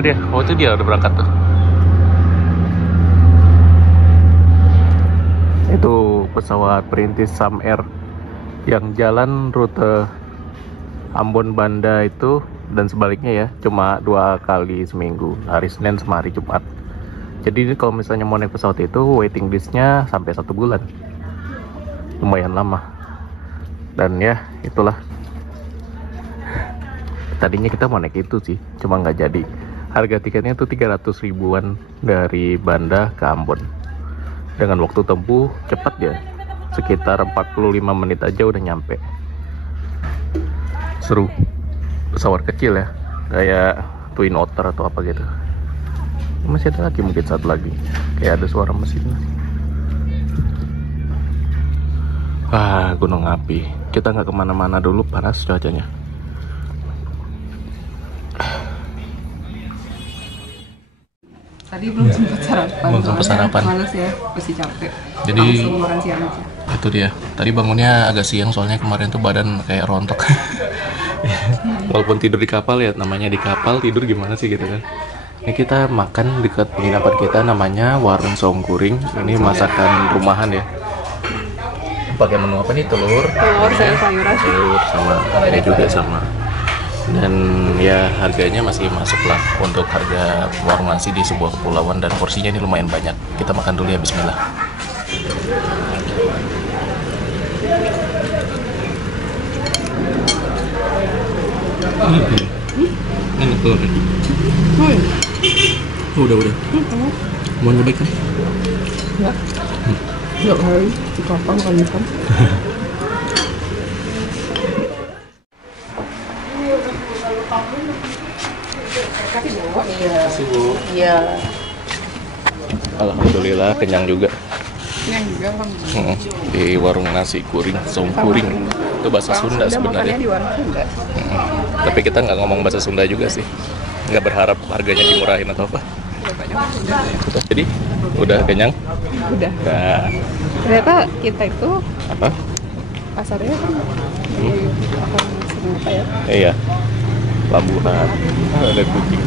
Mana dia? Oh itu dia udah berangkat tuh. Itu pesawat perintis Sam Air yang jalan rute Ambon Banda itu dan sebaliknya ya, cuma 2 kali seminggu, hari Senin sama hari Jumat. Jadi kalau misalnya mau naik pesawat itu waiting listnya sampai 1 bulan, lumayan lama. Dan ya itulah, tadinya kita mau naik itu sih, cuma nggak jadi. Harga tiketnya tuh 300 ribuan dari Banda ke Ambon. Dengan waktu tempuh cepat ya, sekitar 45 menit aja udah nyampe. Seru, pesawat kecil ya, kayak Twin Otter atau apa gitu. Masih ada lagi, mungkin satu lagi, kayak ada suara mesin. Gunung api. Kita nggak kemana-mana dulu, panas cuacanya. Tadi belum sempat sarapan. Belum sempat sarapan. Males ya, masih capek. Jadi langsung makan siang aja. Itu dia. Tadi bangunnya agak siang soalnya kemarin tuh badan kayak rontok. Walaupun tidur di kapal ya, namanya di kapal tidur gimana sih gitu kan. Ini kita makan dekat penginapan kita, namanya Warung Songkuring. Ini masakan rumahan ya. Pakai menu apa nih? Telur, sayur-sayuran. telur sama ini juga sama. Dan ya harganya masih masuk lah untuk harga warung nasi di sebuah kepulauan, dan porsinya ini lumayan banyak. Kita makan dulu ya, bismillah. Enak tuh. Udah. Mau nyobain kan? Ya. Yuk hari di kapal makan ikan. Kasih Bu. Iya. Alhamdulillah kenyang juga. Yang juga kan. Di warung nasi kuring, Songkuring. Itu bahasa Sunda sebenarnya. Di warung Sunda. Tapi kita nggak ngomong bahasa Sunda juga sih. Nggak berharap harganya dimurahin atau apa. Udah, jadi udah kenyang? Udah. Nah, Ternyata kita itu apa? pasarnya kan di apa ya? Iya. Labuhan. Ada kucing.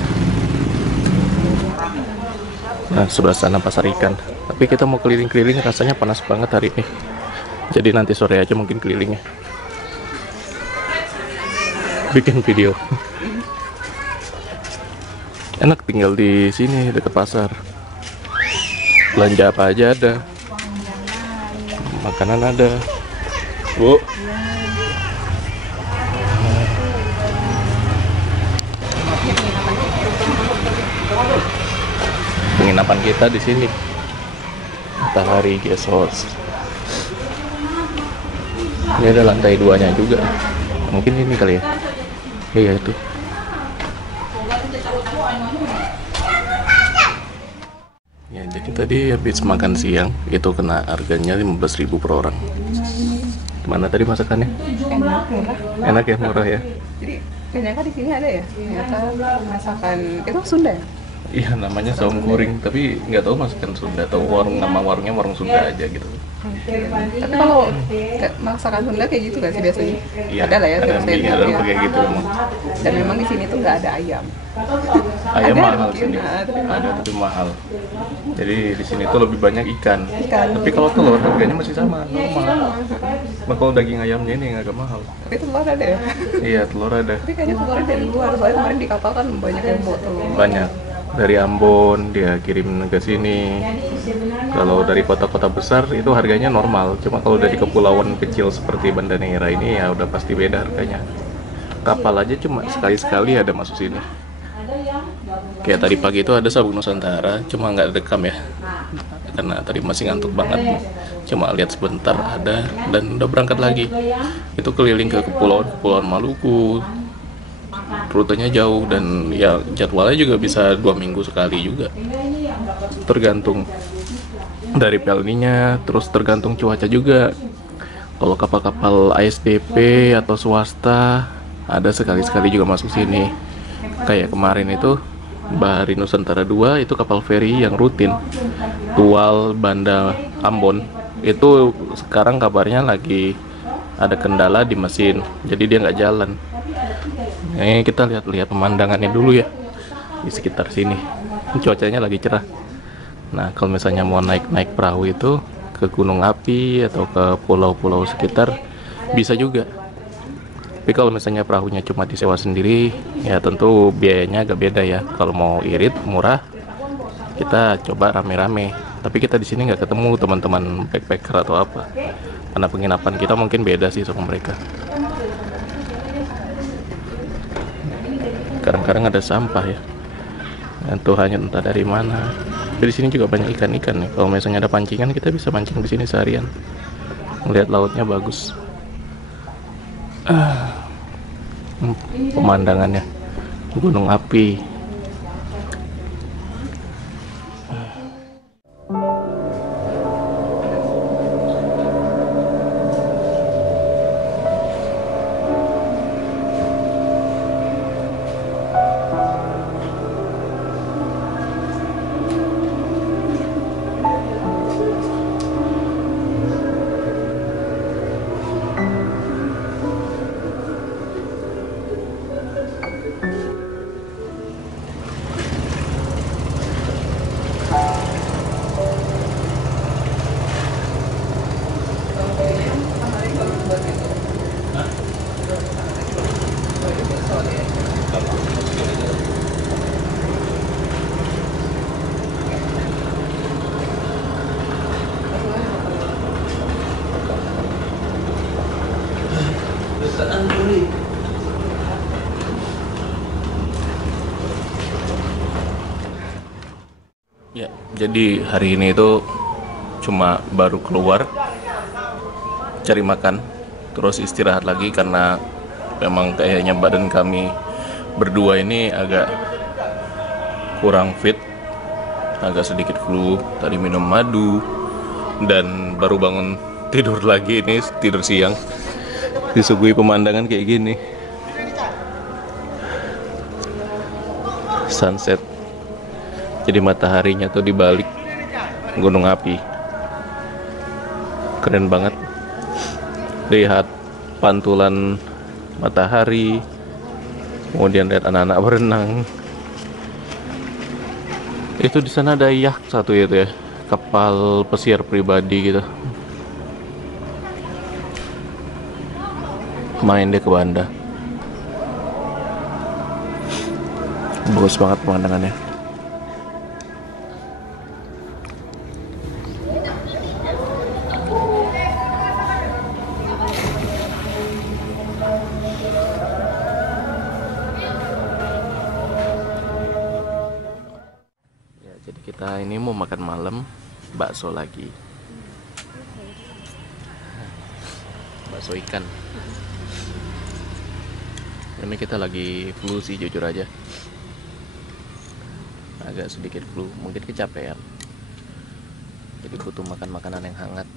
Nah, sebelah sana pasar ikan. Tapi kita mau keliling-keliling, rasanya panas banget hari ini. Jadi nanti sore aja mungkin kelilingnya. Bikin video. Enak tinggal di sini dekat pasar. Belanja apa aja ada. Makanan ada. Bu. Penginapan kita di sini. Matahari Guest House. Ini ada lantai 2-nya juga. Mungkin ini kali ya. Iya itu. Ya, jadi tadi habis makan siang itu kena harganya 15.000 per orang. Gimana tadi masakannya? Enak, murah. Enak ya, murah ya. Jadi ternyata di sini ada ya. Ternyata masakan itu Sunda ya? Iya, namanya Songkuring, tapi nggak tahu masakan Sunda atau nama warungnya warung Sunda aja gitu. Tapi kalau masakan Sunda kayak gitu nggak sih biasanya? Iya, Ada lah ya. ada saya mie, tahu ada ya. kayak gitu emang. Dan memang di sini tuh nggak ada ayam. Ayam Ada mahal mungkin, sini. tapi Ada tapi mahal. Jadi di sini tuh lebih banyak ikan. Ikan. Tapi kalau telur harganya masih sama, normal. Nah, kalau daging ayamnya ini agak mahal. Tapi telur ada ya? Iya, telur ada. Tapi kayaknya telurnya dari luar. Soalnya kemarin di kapal kan banyak yang bawa telur. Banyak. Dari Ambon dia kirim ke sini. Kalau dari kota-kota besar itu harganya normal. Cuma kalau dari kepulauan kecil seperti Banda Neira ini ya udah pasti beda harganya. Kapal aja cuma sekali-sekali ada masuk sini. Kayak tadi pagi itu ada Sabuk Nusantara, cuma nggak rekam ya. Karena tadi masih ngantuk banget. Cuma lihat sebentar ada dan udah berangkat lagi. Itu keliling ke kepulauan Maluku. Rutenya jauh dan ya jadwalnya juga bisa 2 minggu sekali juga, tergantung dari pelninya, terus tergantung cuaca juga. Kalau kapal-kapal ASDP atau swasta ada sekali-sekali juga masuk sini. Kayak kemarin itu Bahari Nusantara 2 itu kapal feri yang rutin Tual Banda Ambon. Itu sekarang kabarnya lagi ada kendala di mesin, jadi dia nggak jalan. Ini kita lihat pemandangannya dulu ya. di sekitar sini. Cuacanya lagi cerah. Nah, kalau misalnya mau naik perahu itu ke gunung api atau ke pulau-pulau sekitar bisa juga. Tapi kalau misalnya perahunya cuma disewa sendiri, ya tentu biayanya agak beda ya. Kalau mau irit murah, kita coba rame-rame. Tapi kita di sini nggak ketemu teman-teman backpacker atau apa, karena penginapan kita mungkin beda sih sama mereka. Kadang-kadang ada sampah ya, dan Tuhannya entah dari mana. Di sini juga banyak ikan-ikan nih. Kalau misalnya ada pancingan, kita bisa mancing di sini seharian. Melihat lautnya bagus. Pemandangannya, gunung api. Ya, jadi hari ini itu cuma baru keluar cari makan, terus istirahat lagi karena memang kayaknya badan kami berdua ini agak kurang fit, agak sedikit flu. Tadi minum madu dan baru bangun tidur lagi, ini tidur siang disuguhi pemandangan kayak gini, sunset. Jadi mataharinya tuh di balik gunung api, keren banget. Lihat pantulan matahari, kemudian lihat anak-anak berenang. Itu di sana ada yacht satu itu ya, kapal pesiar pribadi gitu. Main deh ke Banda. Bagus banget pemandangannya. Jadi kita ini mau makan malam bakso lagi. Bakso ikan. Ini kita lagi flu sih jujur aja. Agak sedikit flu, mungkin kecapean. Jadi butuh makan makanan yang hangat.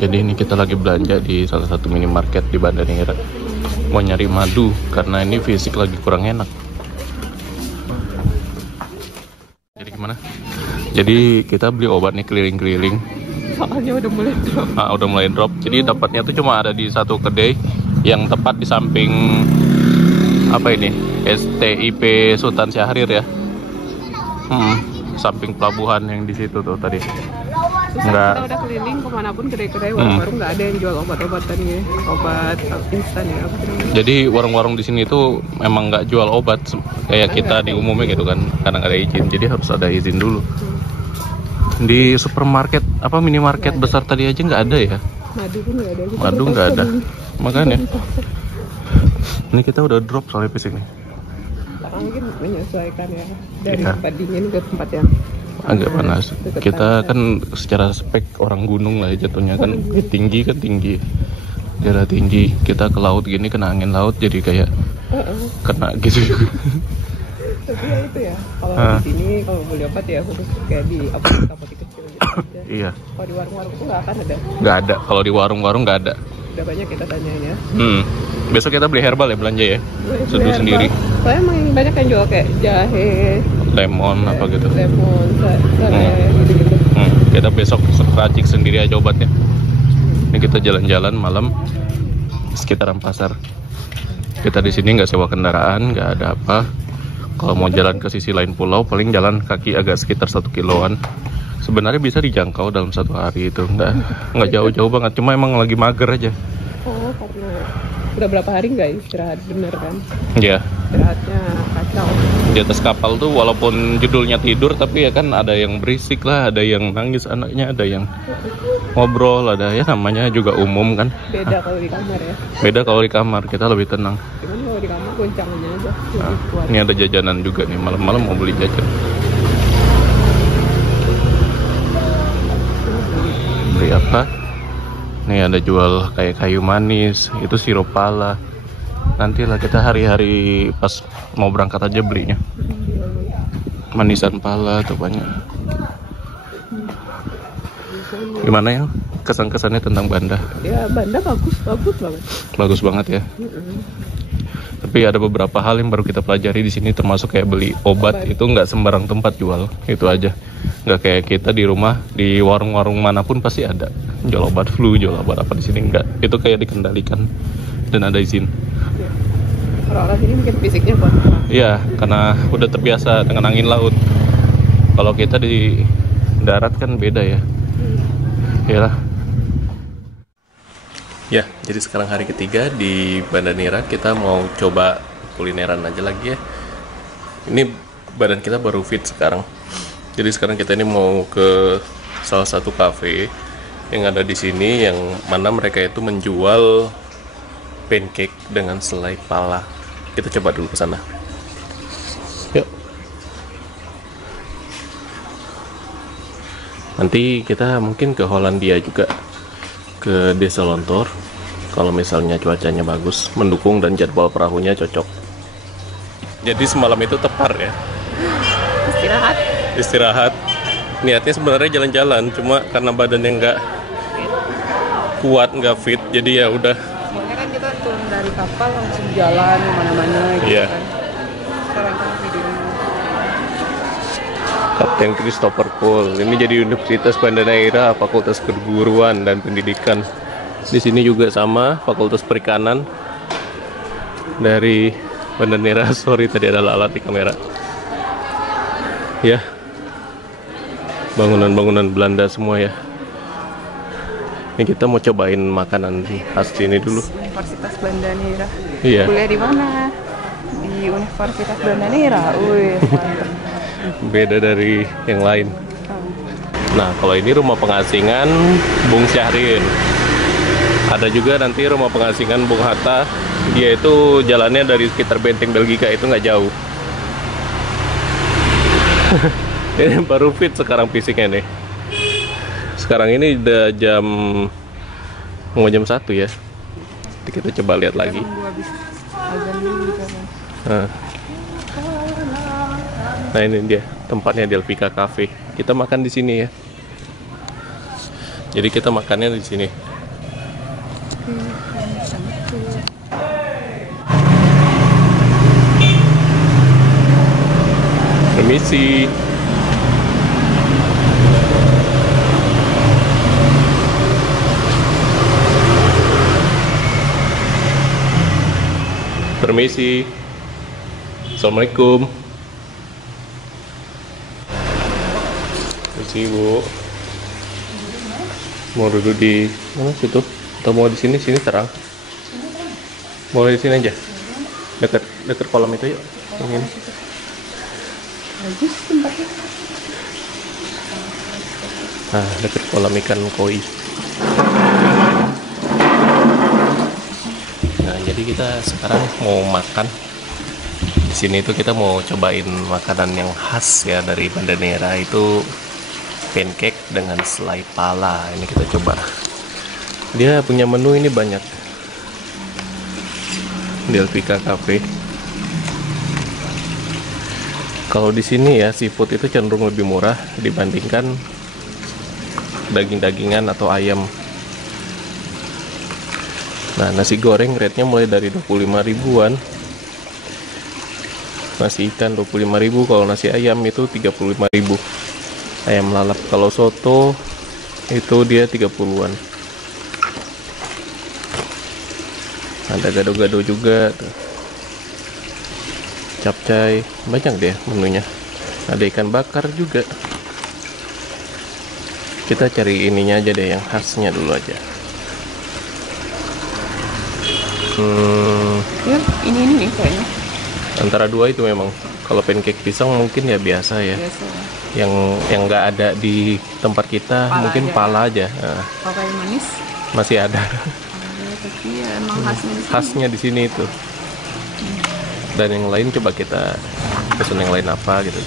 Jadi ini kita lagi belanja di salah satu minimarket di Banda Neira. Mau nyari madu karena ini fisik lagi kurang enak. Jadi gimana? Jadi kita beli obat nih keliling-keliling. Soalnya udah mulai drop. Udah mulai drop. Jadi dapatnya tuh cuma ada di satu kedai yang tepat di samping apa ini? STIP Sultan Syahrir ya. Samping pelabuhan yang di situ tuh tadi. Enggak. Kita udah keliling kemanapun kedai-kedai warung-warung nggak ada yang jual obat-obatan ya, obat instan ya. Jadi warung-warung di sini tuh memang nggak jual obat kayak kita di umumnya gitu kan, karena nggak ada izin. Jadi harus ada izin dulu. Di supermarket apa minimarket besar tadi aja nggak ada ya. Madu pun nggak ada. Madu nggak ada. Makanya. Ini kita udah drop soalnya di sini. Sekarang mungkin menyesuaikan ya dari tempat dingin ke tempat yang agak panas. Kita kan secara spek orang gunung lah jatuhnya kan, tinggi kan tinggi, daerah tinggi. Kita ke laut gini kena angin laut jadi kayak kena gitu. Tapi ya itu ya, kalau di sini kalau beli obat ya khusus kayak di apotek kecil gitu aja. Iya. Kalau di warung-warung tuh nggak akan ada. Nggak ada. Kalau di warung-warung nggak ada. Udah banyak kita tanyain ya. Besok kita beli herbal ya belanja ya. Seduh sendiri. Soalnya emang banyak yang jual kayak jahe, lemon apa gitu. Lemon, gitu-gitu. Kita besok racik sendiri aja obatnya. Ini kita jalan-jalan malam sekitaran pasar. Kita di sini nggak sewa kendaraan, nggak ada apa. Kalau mau jalan ke sisi lain pulau, paling jalan kaki agak sekitar 1 kiloan. Sebenarnya bisa dijangkau dalam 1 hari itu, nggak jauh-jauh banget. Cuma emang lagi mager aja. Oh, karena udah berapa hari nggak istirahat bener kan? Iya. Istirahatnya kacau. Di atas kapal tuh walaupun judulnya tidur, tapi ya kan ada yang berisik lah, ada yang nangis anaknya, ada yang ngobrol, ada ya namanya juga umum kan. Beda kalau di kamar ya. Beda kalau di kamar, kita lebih tenang. Cuman kalau di kamar goncangannya aja lebih Nah, kuat. ini ada jajanan juga nih, malam-malam mau beli jajan. Beli apa? Nih ada jual kayak kayu manis, itu sirup pala. Nantilah kita hari-hari pas mau berangkat aja belinya. Manisan pala tuh banyak. Gimana ya kesan-kesannya tentang Banda? Ya Banda bagus banget. Bagus banget ya. Tapi ada beberapa hal yang baru kita pelajari di sini, termasuk kayak beli obat itu nggak sembarang tempat jual, itu aja. Nggak kayak kita di rumah, di warung-warung manapun pasti ada jual obat flu, jual obat apa. Di sini nggak, itu kayak dikendalikan dan ada izin. Orang-orang sini mungkin fisiknya kuat. Iya, karena udah terbiasa dengan angin laut. Kalau kita di darat kan beda ya. Iyalah. Ya, jadi sekarang hari ketiga di Banda Neira, kita mau coba kulineran aja lagi ya. Ini badan kita baru fit sekarang. Jadi sekarang kita ini mau ke salah satu cafe yang ada di sini, yang mana mereka itu menjual pancake dengan selai pala. Kita coba dulu ke sana. Yuk. Nanti kita mungkin ke Hollandia juga, ke Desa Lontor. Kalau misalnya cuacanya bagus, mendukung dan jadwal perahunya cocok. Jadi semalam itu tepar ya. Istirahat. Niatnya sebenarnya jalan-jalan, cuma karena badannya nggak kuat, nggak fit, jadi ya udah. Soalnya kan kita turun dari kapal langsung jalan kemana-mana gitu Iya. kan. Sekarang kan video. Kapten Christopher Cole. Ini jadi Universitas Banda Neira, Fakultas Keguruan dan Pendidikan. Di sini juga sama, Fakultas Perikanan dari Banda Neira. Sorry, tadi ada lalat di kamera. Ya, bangunan-bangunan Belanda semua ya. Ini kita mau cobain makanan khas sini dulu. Universitas Banda Neira. Iya. Kuliah di mana? Di Universitas Banda Neira. Wih, mantap. Beda dari yang lain. Nah, kalau ini rumah pengasingan Bung Syahrin. Ada juga nanti rumah pengasingan Bung Hatta. Dia itu jalannya dari sekitar Benteng Belgika, itu nggak jauh. Ini baru fit sekarang fisiknya nih. Sekarang ini udah mau jam 1 ya. Nanti kita coba lihat lagi. Nah ini dia tempatnya, Delvika Cafe. Kita makan di sini ya. Jadi kita makannya di sini. Permisi. Permisi. Assalamualaikum. Permisi Bu. Mau duduk di mana situ? Atau mau di sini? Sini terang. Boleh di sini aja. Dekat kolam itu yuk. Ini. Bagus tempatnya. Nah, dekat kolam ikan koi. Nah, jadi kita sekarang mau makan. Di sini itu kita mau cobain makanan yang khas ya dari Banda Neira, itu pancake dengan selai pala. Ini kita coba. Dia punya menu ini banyak. Delvika Cafe. Kalau di sini ya seafood itu cenderung lebih murah dibandingkan daging-dagingan atau ayam. Nah, nasi goreng rate-nya mulai dari 25 ribuan. Nasi ikan 25 ribu, kalau nasi ayam itu 35 ribu. ayam lalap. Kalau soto itu dia 30-an. Ada gado-gado juga tuh. Capcay, banyak deh menunya. Ada ikan bakar juga. Kita cari ininya aja deh, yang khasnya dulu aja. Ya, ini nih kayaknya. Antara dua itu memang. Kalau pancake pisang mungkin ya biasa ya. Biasa. Yang nggak ada di tempat kita Pala mungkin aja. pala aja. Nah, Kalau kayu manis masih ada. ada, tapi ya emang khasnya di sini. Khasnya di sini itu. Dan yang lain coba kita pesen yang lain apa gitu.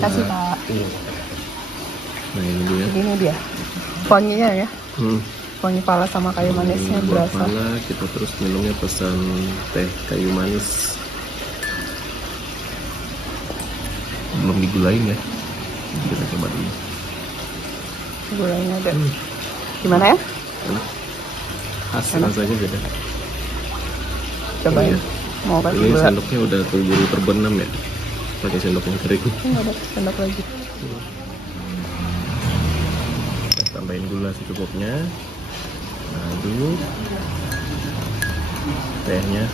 Kasih Pak. Nah ini dia. Ini dia. Wanginya ya. Wangi pala sama kayu manisnya Buah berasa. pala, kita terus minumnya pesan teh kayu manis. Belum digulain ya. Kita coba dulu. Gulanya ada. Gimana ya? Enak. Khas Enak. rasanya beda. Cobain. Iya. Mau kasih Ini gula? sendoknya udah keburu terbenam ya. Pakai sendok yang kering. Enggak ada sendok lagi. Kita tambahin gula secukupnya. Madu. Tehnya.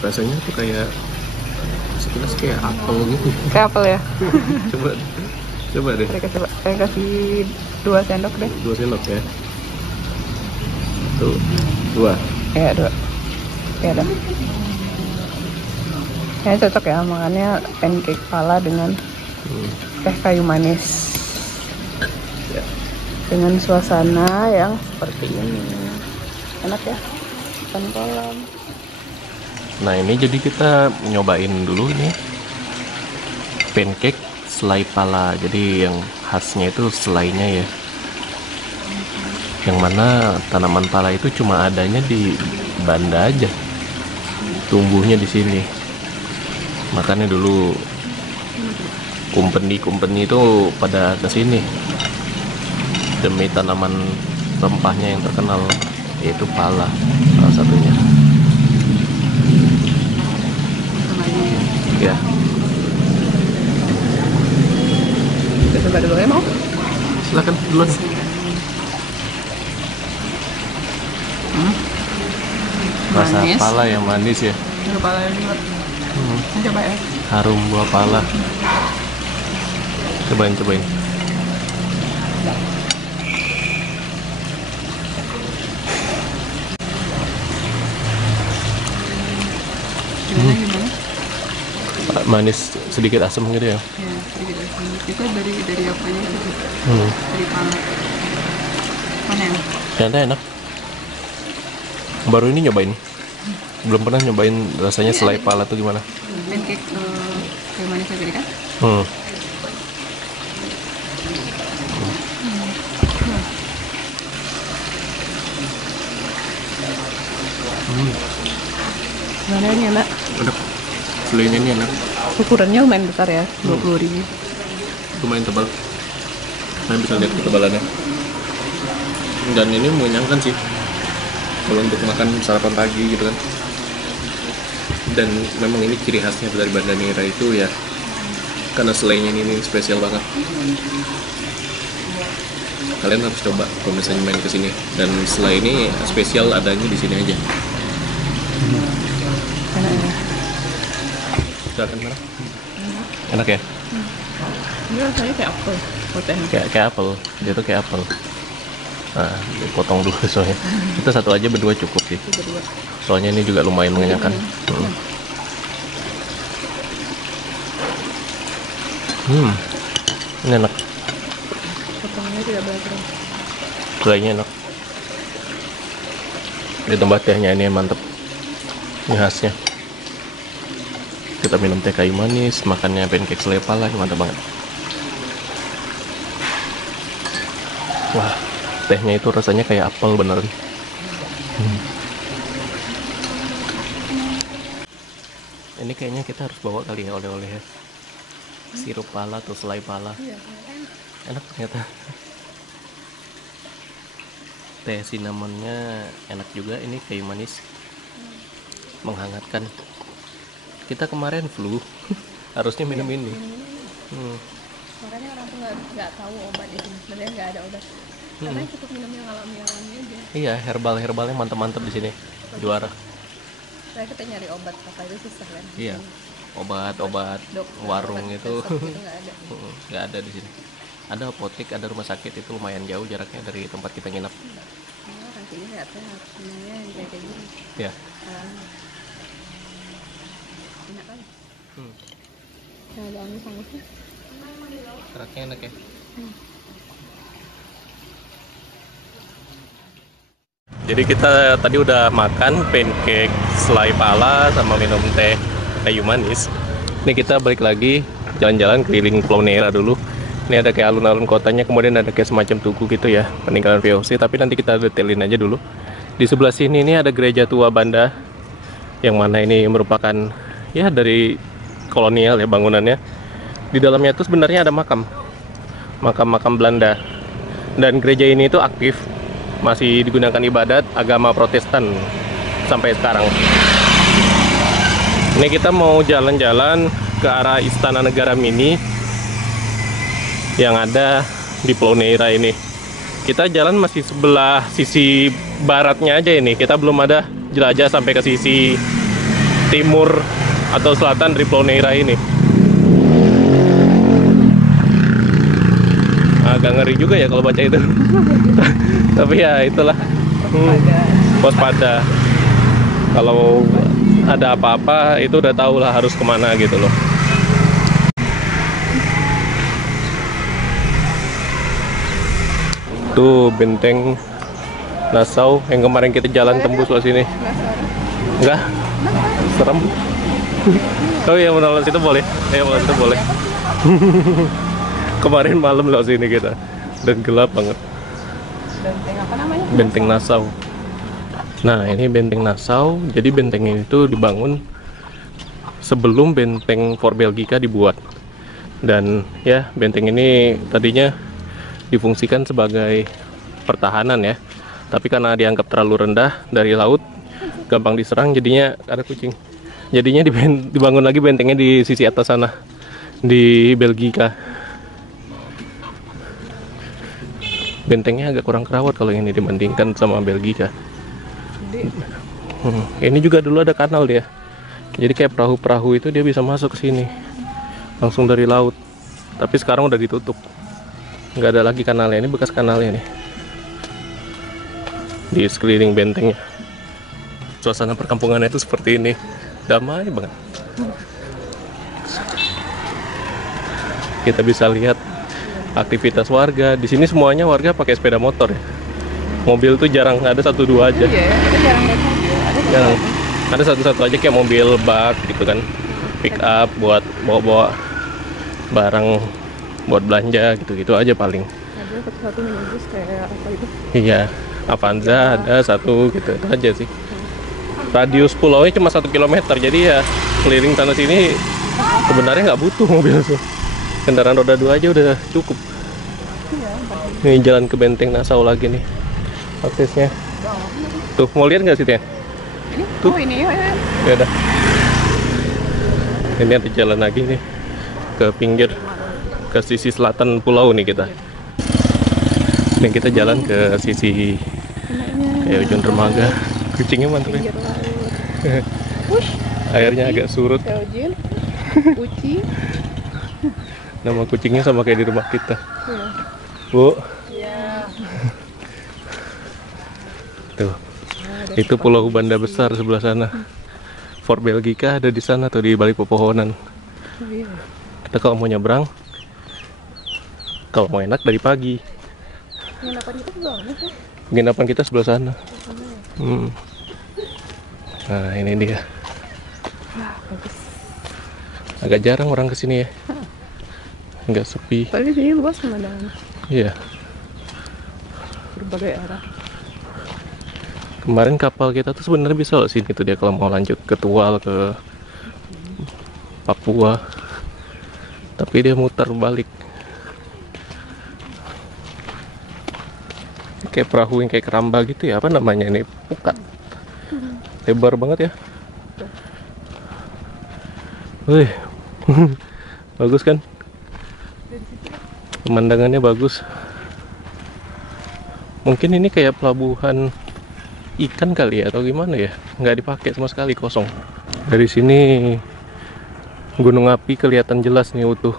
Rasanya tuh kayak sekilas kayak apel gitu. Kayak apel ya? Coba deh. Saya kasih 2 sendok deh. 2 sendok ya. 1, 2. Ya 2. Ya ada. Kayaknya cocok ya, makannya pancake pala dengan teh kayu manis. Ya. Dengan suasana yang seperti ini. Enak ya? Ikan kolam. Nah ini jadi kita nyobain dulu ini pancake selai pala. Jadi yang khasnya itu selainya ya. Yang mana tanaman pala itu cuma adanya di Banda aja. Tumbuhnya di sini. Makanya dulu company itu pada kesini demi tanaman rempahnya yang terkenal, yaitu pala salah satunya. Ya. Kita coba dulu ya, mau? Silakan duluan. Rasa Manis. pala yang manis ya. Ini pala yang dua. Ini coba ya. Harum buah pala. Cobain. Gimana? Manis sedikit asam gitu ya. Ya, sedikit asam. Itu dari apanya itu? Dari pala. Mana ya? Ternyata enak. Baru ini nyobain. Belum pernah nyobain rasanya selai pala tuh gimana. Pancake kayu manisnya tadi kan? Gimana ini enak? Enak. Selainya ini enak. Ukurannya lumayan besar ya, 20.000. Lumayan tebal. Saya bisa lihat ketebalannya. Dan ini mengenyangkan sih. Kalau untuk makan sarapan pagi gitu kan. Dan memang ini ciri khasnya dari Banda Neira itu ya, karena selainya ini spesial banget. Kalian harus coba kalau misalnya main ke sini. Dan selai ini spesial adanya di sini aja. Enak ya? Silakan mana? Enak ya? Ini rasanya kayak apel, potenya. Kayak apel. Dia tuh kayak apel. Nah, potong dulu soalnya. Kita satu aja berdua cukup sih. Berdua. Soalnya ini juga lumayan mengenyangkan. Ini enak. Potongnya tidak berat. Selainya enak. Ditambah tehnya ini mantep. Ini khasnya. Kita minum teh kayu manis, makannya pancake selai pala, mantap banget. Wah, tehnya itu rasanya kayak apel beneran. Ini kayaknya kita harus bawa kali ya oleh-oleh ya. Sirup pala atau selai pala. Enak ternyata. Teh cinnamonnya enak juga, ini kayu manis. Menghangatkan. Kita kemarin flu, harusnya minum ini. Makanya orang tuh nggak tahu obat di sini. Sebenarnya nggak ada obat. Karena cukup minum yang alami-alami aja. Iya, herbalnya mantap-mantap di sini. Juara. Saya kita nyari obat apa itu susah kan. Iya. Obat warung itu nggak ada di sini. Ada apotek, ada rumah sakit, itu lumayan jauh jaraknya dari tempat kita nginap. Kan sini nggak sehat, sebenarnya yang kayak gini. Iya. Enak kan? Nah, daunnya sangusnya. Keraknya enak ya. Jadi kita tadi udah makan pancake selai pala sama minum teh kayu manis. Ini kita balik lagi jalan-jalan keliling Pulau Neira dulu. Ini ada kayak alun-alun kotanya, kemudian ada kayak semacam tugu gitu ya, peninggalan VOC. Tapi nanti kita detailin aja dulu. Di sebelah sini ini ada gereja tua Banda, yang mana ini merupakan ya dari kolonial ya bangunannya. Di dalamnya itu sebenarnya ada makam Belanda. Dan gereja ini itu aktif, masih digunakan ibadat agama Protestan sampai sekarang. Ini kita mau jalan-jalan ke arah Istana Negara Mini yang ada di Pulau Neira ini. Kita jalan masih sebelah sisi baratnya aja ini. Kita belum ada jelajah sampai ke sisi timur atau selatan dari Pulau Neira ini. Agak ngeri juga ya kalau baca itu. Tapi ya itulah. Waspada. Kalau ada apa-apa itu udah tahu lah harus kemana gitu loh. Tuh benteng Nassau yang kemarin kita jalan tembus loh sini. Enggak? Serem. Oh iya, mau nonton situ boleh? Ya mau situ boleh. Kemarin malam loh sini kita dan gelap banget. Benteng apa namanya? Benteng Nassau. Nah ini benteng Nassau. Jadi benteng ini tuh dibangun sebelum benteng Fort Belgica dibuat. Dan ya benteng ini tadinya difungsikan sebagai pertahanan ya. Tapi karena dianggap terlalu rendah dari laut, gampang diserang, jadinya ada kucing. Jadinya dibangun lagi bentengnya di sisi atas sana, di Belgica. Bentengnya agak kurang kerawat kalau ini dibandingkan sama Belgica. Ini juga dulu ada kanal dia. Jadi kayak perahu-perahu itu dia bisa masuk ke sini langsung dari laut. Tapi sekarang udah ditutup. Nggak ada lagi kanalnya, ini bekas kanalnya nih di sekeliling bentengnya. Suasana perkampungannya itu seperti ini, damai banget. Kita bisa lihat aktivitas warga di sini. Semuanya warga pakai sepeda motor ya. Mobil tuh jarang, ada 1-2 aja. Iya, kita jarang lihat mobil. Ada satu-satu aja kayak mobil bak gitu kan, pick up buat bawa barang, buat belanja gitu-gitu aja paling. Ada satu minibus kayak apa itu? Iya, Avanza ada satu gitu, itu aja sih. Radius pulaunya cuma 1 kilometer, jadi ya keliling sana sini sebenarnya nggak butuh mobil tuh. Kendaraan roda 2 aja udah cukup. Ini jalan ke benteng Nassau lagi nih aksesnya. Tuh mau lihat nggak sih Tia? Tuh. Oh ini ya. Ya udah. Ini ada jalan lagi nih ke pinggir, ke sisi selatan pulau nih kita. Ini kita jalan ke sisi kayak ujung dermaga. Kucingnya mantap ya. Airnya agak surut. Eugene, Uci. Nama kucingnya sama kayak di rumah kita. Bu. Iya. Tuh. Itu Pulau Banda besar sebelah sana. Fort Belgica ada di sana tuh, di balik pepohonan. Kita kalau mau nyebrang, kalau mau enak dari pagi. Penginapan kita sebelah mana sih? Penginapan kita sebelah sana. Nah, ini dia. Wah, bagus. Agak jarang orang kesini ya. Nggak sepi. Tapi di sini luas pemandangannya. Iya. Berbagai arah. Kemarin kapal kita tuh sebenarnya bisa loh sini tuh dia kalau mau lanjut ke Tual, ke Papua. Tapi dia muter balik. Kayak perahu yang kayak keramba gitu ya, apa namanya ini? Pukat. Lebar banget ya. Wih. Bagus kan? Pemandangannya bagus. Mungkin ini kayak pelabuhan ikan kali ya, atau gimana ya? Nggak dipakai sama sekali, kosong. Dari sini gunung api kelihatan jelas nih utuh,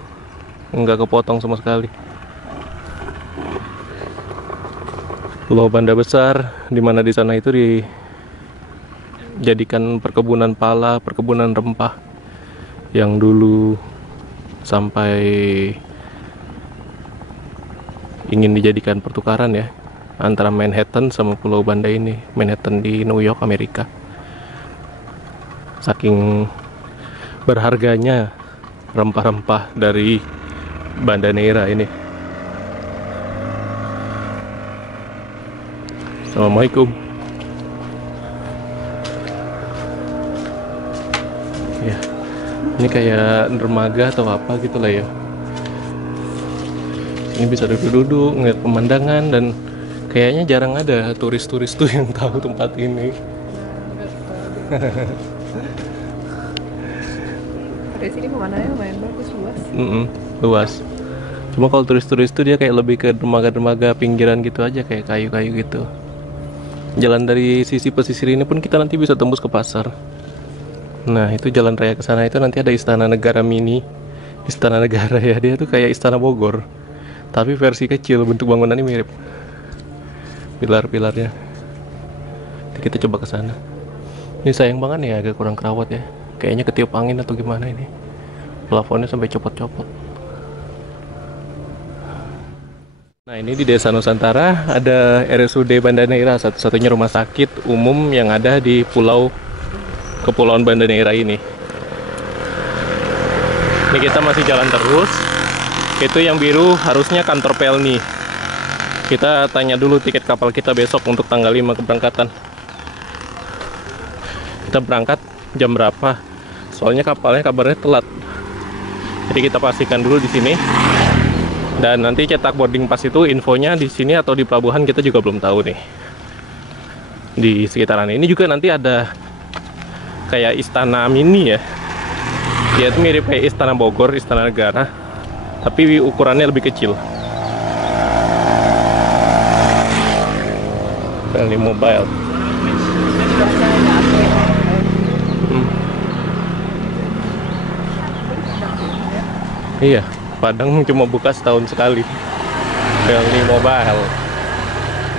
nggak kepotong sama sekali. Pulau Banda besar, dimana di sana itu dijadikan perkebunan pala, perkebunan rempah yang dulu sampai ingin dijadikan pertukaran ya antara Manhattan sama Pulau Banda ini. Manhattan di New York, Amerika. Saking berharganya rempah-rempah dari Banda Neira ini. Assalamualaikum. Ya, ini kayak dermaga atau apa gitu lah ya. Ini bisa duduk-duduk ngeliat pemandangan, dan kayaknya jarang ada turis-turis tuh yang tahu tempat ini. Dari sini pemandangannya lumayan bagus, luas. Luas. Cuma kalau turis-turis tuh dia kayak lebih ke dermaga-dermaga pinggiran gitu aja, kayak kayu-kayu gitu. Jalan dari sisi pesisir ini pun kita nanti bisa tembus ke pasar. Nah, itu jalan raya ke sana itu nanti ada Istana Negara mini. Istana Negara ya, dia tuh kayak Istana Bogor, tapi versi kecil, bentuk bangunannya mirip. Pilar-pilarnya. Nanti kita coba ke sana. Ini sayang banget nih, agak kurang kerawat ya. Kayaknya ketiup angin atau gimana ini. Plafonnya sampai copot-copot. Nah, ini di Desa Nusantara ada RSUD Banda Neira, satu-satunya rumah sakit umum yang ada di Kepulauan Banda Neira ini. Ini kita masih jalan terus. Itu yang biru harusnya kantor Pelni. Kita tanya dulu tiket kapal kita besok untuk tanggal 5 keberangkatan. Kita berangkat jam berapa? Soalnya kapalnya kabarnya telat. Jadi kita pastikan dulu di sini. Dan nanti cetak boarding pass itu infonya di sini atau di pelabuhan kita juga belum tahu nih. Di sekitaran ini juga nanti ada kayak istana mini ya. Dia itu mirip kayak Istana Bogor, Istana Negara, tapi ukurannya lebih kecil. Pelni Mobile. Iya, Padang cuma buka setahun sekali. Pelni Mobile.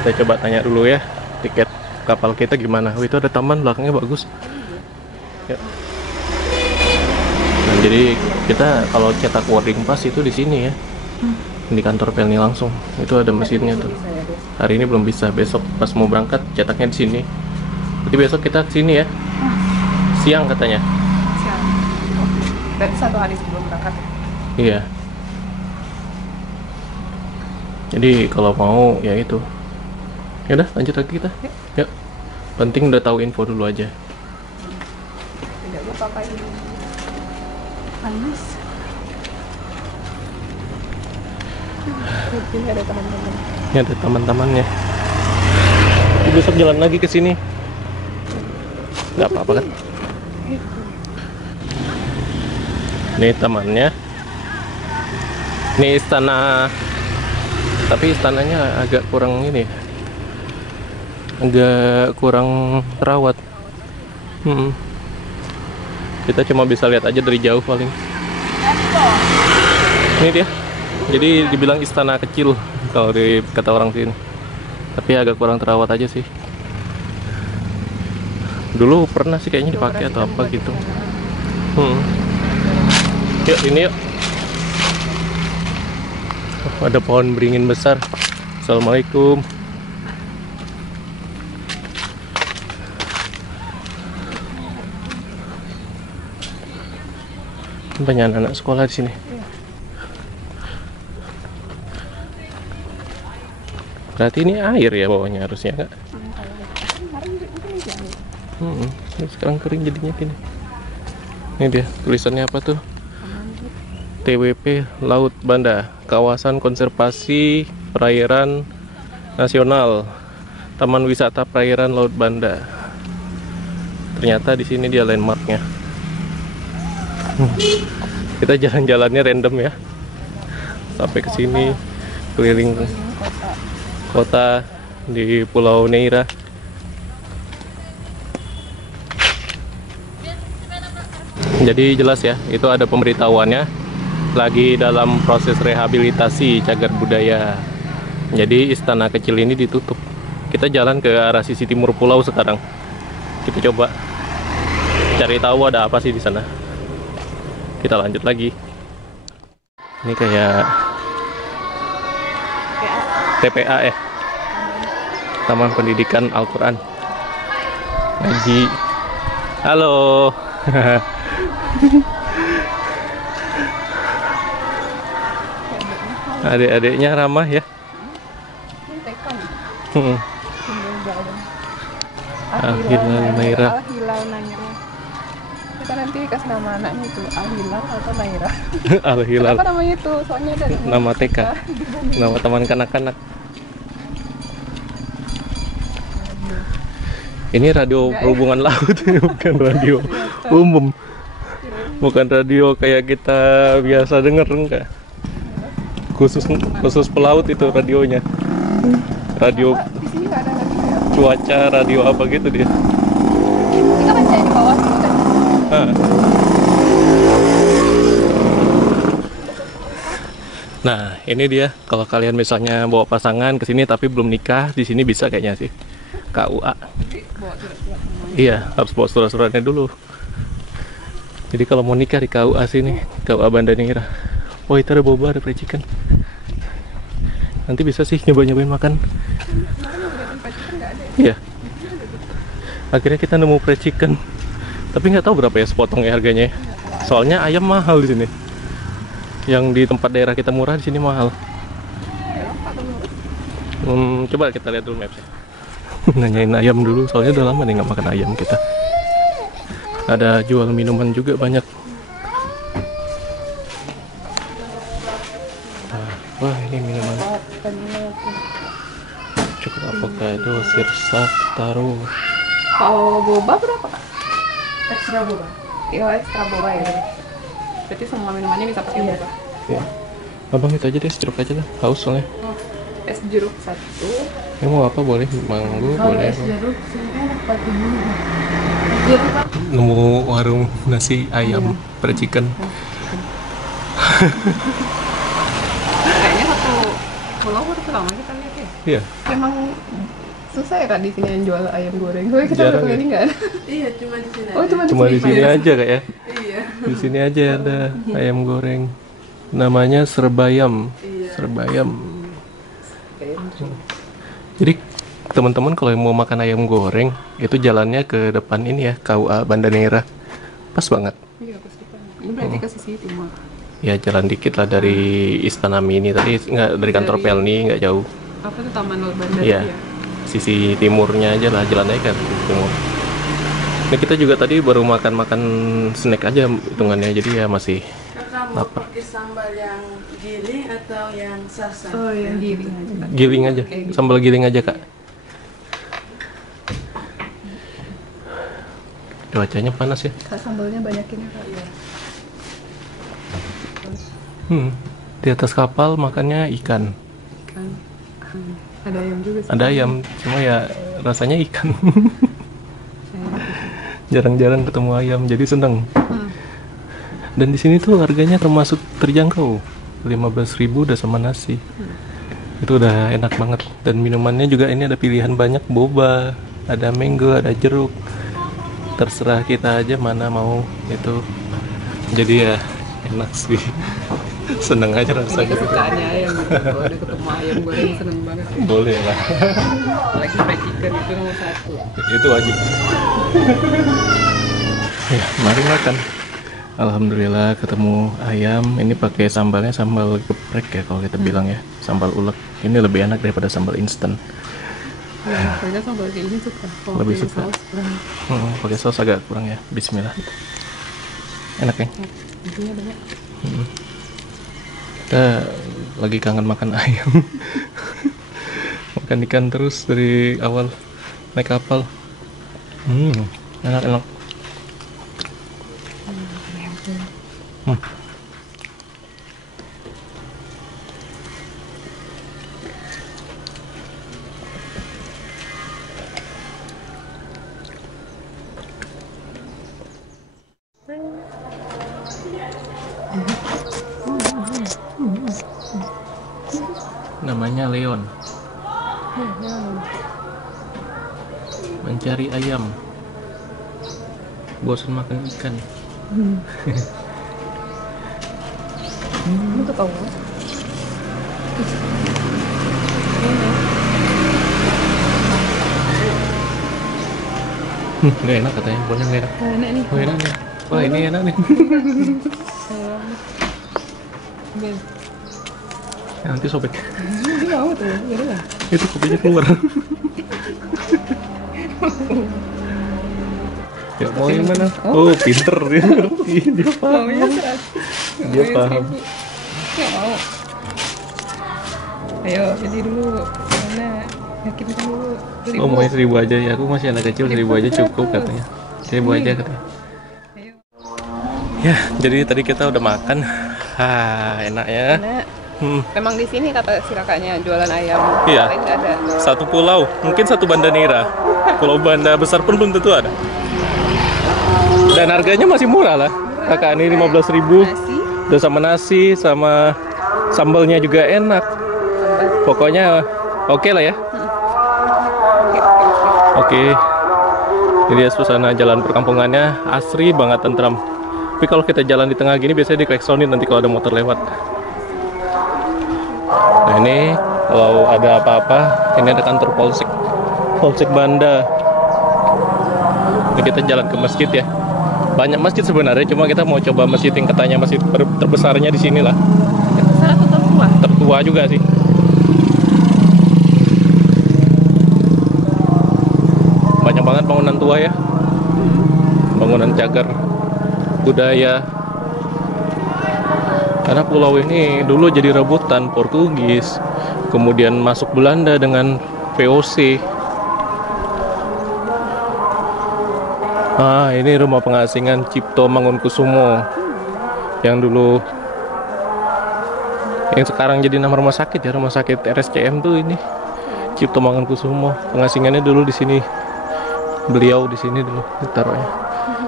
Kita coba tanya dulu ya, tiket kapal kita gimana. Oh, itu ada taman belakangnya bagus. Ya. Nah, jadi kita kalau cetak boarding pass itu di sini ya, di kantor Pelni langsung. Itu ada mesinnya tuh. Hari ini belum bisa, besok pas mau berangkat cetaknya di sini. Jadi besok kita ke sini ya. Siang katanya. Siang. Berarti 1 hari sebelum berangkat. Iya. Jadi kalau mau ya itu. Ya udah, lanjut lagi kita. Ya. Penting udah tahu info dulu aja. Tidak lupa apa ini. Panas. Ini ada teman-teman. Ini ada teman-temannya. Besok jalan lagi ke sini. Nggak apa-apa kan? Ini temannya. Ini istana. Tapi istananya agak kurang ini. Agak kurang terawat. Kita cuma bisa lihat aja dari jauh paling. Ini dia. Jadi dibilang istana kecil kalau di kata orang sini. Tapi agak kurang terawat aja sih. Dulu pernah sih kayaknya dipakai atau apa gitu. Yuk ini yuk. Oh, ada pohon beringin besar. Assalamualaikum. Banyak anak sekolah di sini. Iya. Berarti ini air ya bawahnya harusnya nggak? Kemarin mungkin Ini sekarang kering jadinya gini. Ini dia tulisannya apa tuh? TWP Laut Banda, Kawasan Konservasi Perairan Nasional, Taman Wisata Perairan Laut Banda. Ternyata di sini dia landmarknya. Kita jalan-jalannya random ya. Sampai ke sini keliling kota di Pulau Neira. Jadi jelas ya, itu ada pemberitahuannya lagi dalam proses rehabilitasi cagar budaya. Jadi istana kecil ini ditutup. Kita jalan ke arah sisi timur pulau sekarang. Kita coba cari tahu ada apa sih di sana. Kita lanjut lagi. Ini kayak TPA ya, Taman Pendidikan Al-Quran Ngaji. Halo. Adik-adiknya ramah ya. Al-Hilal Naira. Al-Hilal Naira. Kita nanti kasih nama anaknya itu Al-Hilal atau Naira. Al-Hilal. Apa namanya itu? Soalnya ada Nama TK. Nama taman kanak-kanak. Ini radio perhubungan laut, bukan radio umum. Bukan radio kayak kita biasa denger, enggak. Khusus pelaut itu radionya. Radio di sini nggak ada lagi ya. cuaca, radio apa gitu dia. Kita kan di bawah situ kan. Nah, ini dia. Kalau kalian misalnya bawa pasangan ke sini tapi belum nikah, di sini bisa kayaknya sih. KUA. Iya, harus bawa surat-suratnya dulu. Jadi kalau mau nikah di KUA sini, KUA Banda Neira. Oh, itu ada boba, ada fried chicken. Nanti bisa sih nyoba-nyobain makan. Iya. Akhirnya kita nemu fried chicken. Tapi nggak tahu berapa ya sepotongnya harganya. Soalnya ayam mahal di sini. Yang di tempat daerah kita murah, di sini mahal. Coba kita lihat dulu mapsnya. Nanyain ayam dulu, soalnya udah lama nih nggak makan ayam kita. Ada jual minuman juga banyak. Wah, ini minuman. Cukup avocado, sirsak, taro. Kalau boba berapa kak? Ekstra boba. Iya ekstra boba ya. Berarti semua minumannya bisa pakai boba. Ya. Abang itu aja deh, jeruk aja lah. Haus soalnya. Oh, es jeruk 1. Mau apa boleh? Manggo boleh. Es jeruk sebenarnya pakai dulu. Jeruk apa? Nemu warung nasi ayam fried chicken. Kayaknya satu pulau baru pertama kita lihat ya. Iya. Emang susah ya kak di sini yang jual ayam goreng. Gue kita Jarang udah ya? ini nggak ada. Iya, cuma di sini. Oh cuma Cuma di sini aja kak ya. Iya. Di sini aja ada ayam goreng. Namanya Serbayam. Iya. Serbayam. Jadi teman-teman kalau mau makan ayam goreng itu jalannya ke depan ini ya, KUA Banda Neira. Pas banget. Iya pasti kan. Ini berarti ke sisi timur. Ya jalan dikit lah dari Istana Mini tadi, nggak dari kantor Dari- Pelni, nggak jauh. Apa tuh Taman Laut Banda Iya. ya? Sisi timurnya aja lah, jalannya kan sisi timur. Ini kita juga tadi baru makan snack aja hitungannya, jadi ya masih Kakak mau pakai sambal yang giling atau yang salsa? Oh yang giling aja. Kak. giling aja, sambal giling aja kak. Cuacanya panas ya. Kak sambalnya banyakin ya kak. Di atas kapal makannya ikan. Kan. Ada ayam juga sih. Ada ayam, cuma ya rasanya ikan. Jarang-jarang ketemu ayam, jadi seneng. Dan di sini tuh harganya termasuk terjangkau. 15.000 udah sama nasi. Itu udah enak banget. Dan minumannya juga ini ada pilihan banyak, boba, ada mango, ada jeruk. Terserah kita aja mana mau itu. Jadi ya enak sih. Seneng aja Ini rasanya. kesukaannya ayam gitu. Kalau udah ketemu ayam goreng seneng banget. Boleh lah. Apalagi fried chicken itu nomor 1. Itu wajib. Ya, mari makan. Alhamdulillah ketemu ayam. Ini pakai sambalnya sambal geprek ya kalau kita bilang ya, sambal ulek. Ini lebih enak daripada sambal instan. Ya, saya sambal kayak ini suka. Kalau Lebih pakai suka. saus kurang. Pakai saus agak kurang ya. Bismillah. Enak ya? Isinya banyak. Kita lagi kangen makan ayam. Makan ikan terus dari awal naik kapal. Enak-enak. Namanya Leon. Mencari ayam. Bosan makan ikan. Kamu tuh tahu? Nggak enak katanya, pokoknya nggak enak. Enak nih. Oh enak nih. Wah ini enak nih. Ya, nanti sobek. Ini mau tuh, ya lah. Itu kopinya keluar. Ya mau yang mana? Oh pinter dia ngerti, dia paham. Dia paham. Nggak mau. Ayo beli dulu. Mana? Yakin dulu. Oh mau 1.000 aja ya, aku masih anak kecil, 1.000 aja cukup katanya. 1.000 aja katanya. Ayo. Ya jadi tadi kita udah makan. Enak ya. Enak. Memang di sini kata si kakaknya jualan ayam. Iya. Lain nggak ada. Satu pulau, mungkin satu Banda Neira. Pulau Banda besar pun belum tentu ada. Dan harganya masih murah lah. Kakak ini 15.000. Nasi. Udah sama nasi, sama sambalnya juga enak. Pokoknya oke lah ya. Oke. Ini dia suasana jalan perkampungannya, asri banget, tentram. Tapi kalau kita jalan di tengah gini biasanya diklaksonin nanti kalau ada motor lewat. Nah ini kalau ada apa-apa, ini ada kantor Polsek Banda. Ini kita jalan ke masjid ya. Banyak masjid sebenarnya, cuma kita mau coba masjid yang katanya masjid terbesarnya di sini lah. Terbesar atau tertua? Tertua juga sih. Banyak banget bangunan tua ya. Bangunan cagar budaya. Karena pulau ini dulu jadi rebutan Portugis, kemudian masuk Belanda dengan VOC. Ini rumah pengasingan Cipto Mangunkusumo yang dulu, yang sekarang jadi nama rumah sakit ya, rumah sakit RSCM tuh ini Cipto Mangunkusumo. Pengasingannya dulu di sini, beliau di sini dulu ditaruhnya.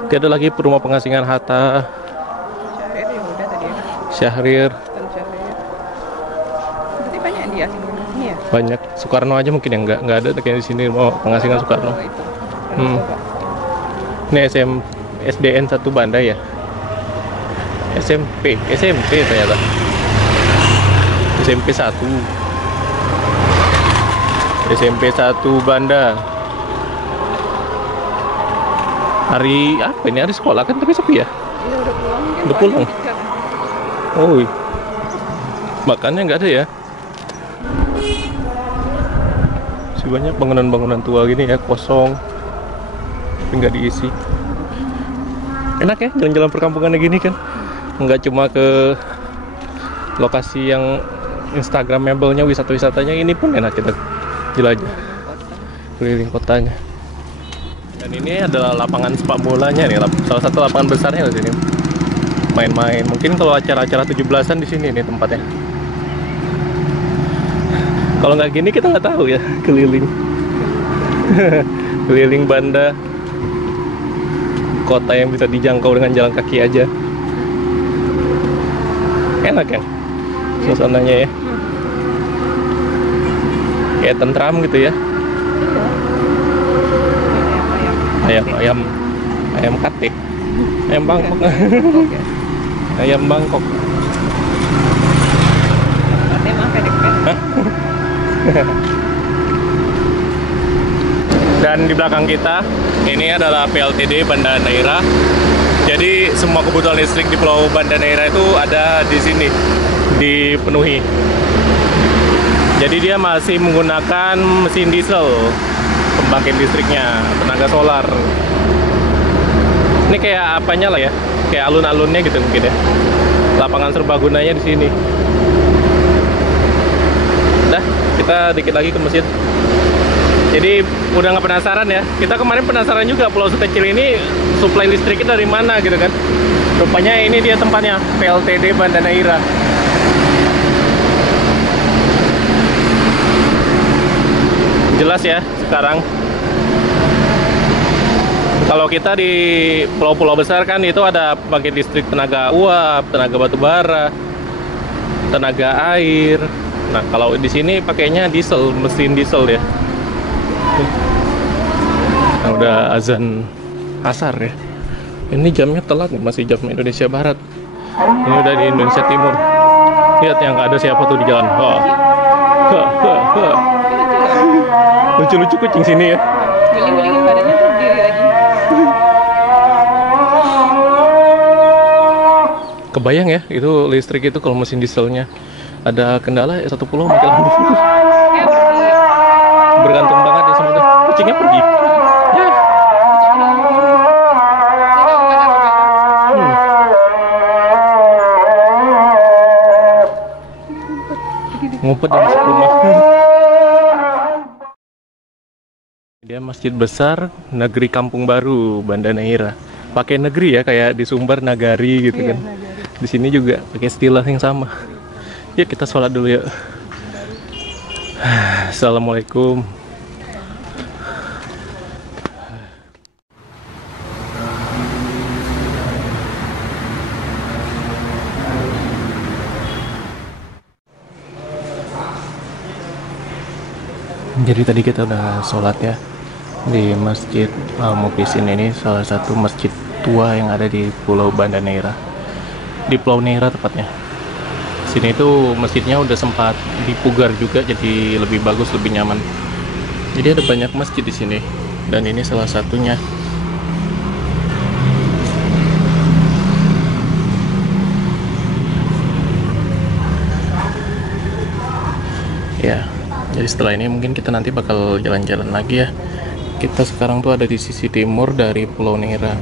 Tidak ada lagi rumah pengasingan Hatta, Syahrir ya udah tadi ya. Syahrir. Tan Syahrir. Berarti banyak dia ini ya. Banyak. Soekarno aja mungkin yang nggak ada kayak di sini mau pengasingan Soekarno. Oh, itu. Ini SDN 1 Banda ya. SMP ternyata. SMP 1 Banda. Hari apa ini? Hari sekolah kan tapi sepi ya? Iya udah pulang. Udah pulang. Oh, makannya nggak ada ya? Masih banyak bangunan-bangunan tua gini ya, kosong, tapi nggak diisi. Enak ya jalan-jalan perkampungan gini kan? Nggak cuma ke lokasi yang instagramable-nya, wisata-wisatanya, ini pun enak kita jelajah keliling kotanya. Dan ini adalah lapangan sepak bolanya nih, salah satu lapangan besarnya di sini. Main-main, mungkin kalau acara-acara 17-an di sini nih tempatnya. Kalau nggak gini kita nggak tahu ya keliling. Keliling Banda, kota yang bisa dijangkau dengan jalan kaki aja. Enak ya suasananya ya. Kayak tentram gitu ya. Ayam katik, ayam Bangkok. Ayam Bangkok. Emang pendek-pendek. Dan di belakang kita ini adalah PLTD Banda Neira. Jadi semua kebutuhan listrik di Pulau Banda Neira itu ada di sini, dipenuhi. Jadi dia masih menggunakan mesin diesel pembangkit listriknya, tenaga solar. Ini kayak apanya lah ya, kayak alun-alunnya gitu mungkin ya. Lapangan serbagunanya di sini. Dah, kita dikit lagi ke masjid. Jadi udah nggak penasaran ya? Kita kemarin penasaran juga pulau sekecil ini suplai listriknya dari mana gitu kan? Rupanya ini dia tempatnya, PLTD Banda Neira. Jelas ya sekarang. Kalau kita di pulau-pulau besar kan itu ada pembangkit listrik tenaga uap, tenaga batu bara, tenaga air. Nah kalau di sini pakainya diesel, mesin diesel ya. Nah, udah azan asar ya. Ini jamnya telat nih, masih jam Indonesia Barat. Ini udah di Indonesia Timur. Lihat yang ada siapa tuh di jalan. Lucu-lucu kucing sini ya. Guling-gulingin badannya tuh diri lagi. Kebayang ya, itu listrik itu kalau mesin dieselnya ada kendala ya satu pulau mati lampu. Bergantung banget ya sama itu. Kucingnya pergi. Ya. Ngumpet di masuk rumah. Dia masjid besar negeri Kampung Baru Banda Neira. Pakai negeri ya, kayak di Sumber Nagari gitu kan. Di sini juga pakai istilah yang sama. Yuk kita sholat dulu ya. Assalamualaikum. Jadi tadi kita udah sholat ya di Masjid Al-Mukhlisin. Ini salah satu masjid tua yang ada di Pulau Banda Neira, di Pulau Neira tepatnya. Sini itu masjidnya udah sempat dipugar juga, jadi lebih bagus, lebih nyaman. Jadi ada banyak masjid di sini, dan ini salah satunya. Ya, jadi setelah ini mungkin kita nanti bakal jalan-jalan lagi ya. Kita sekarang tuh ada di sisi timur dari Pulau Neira.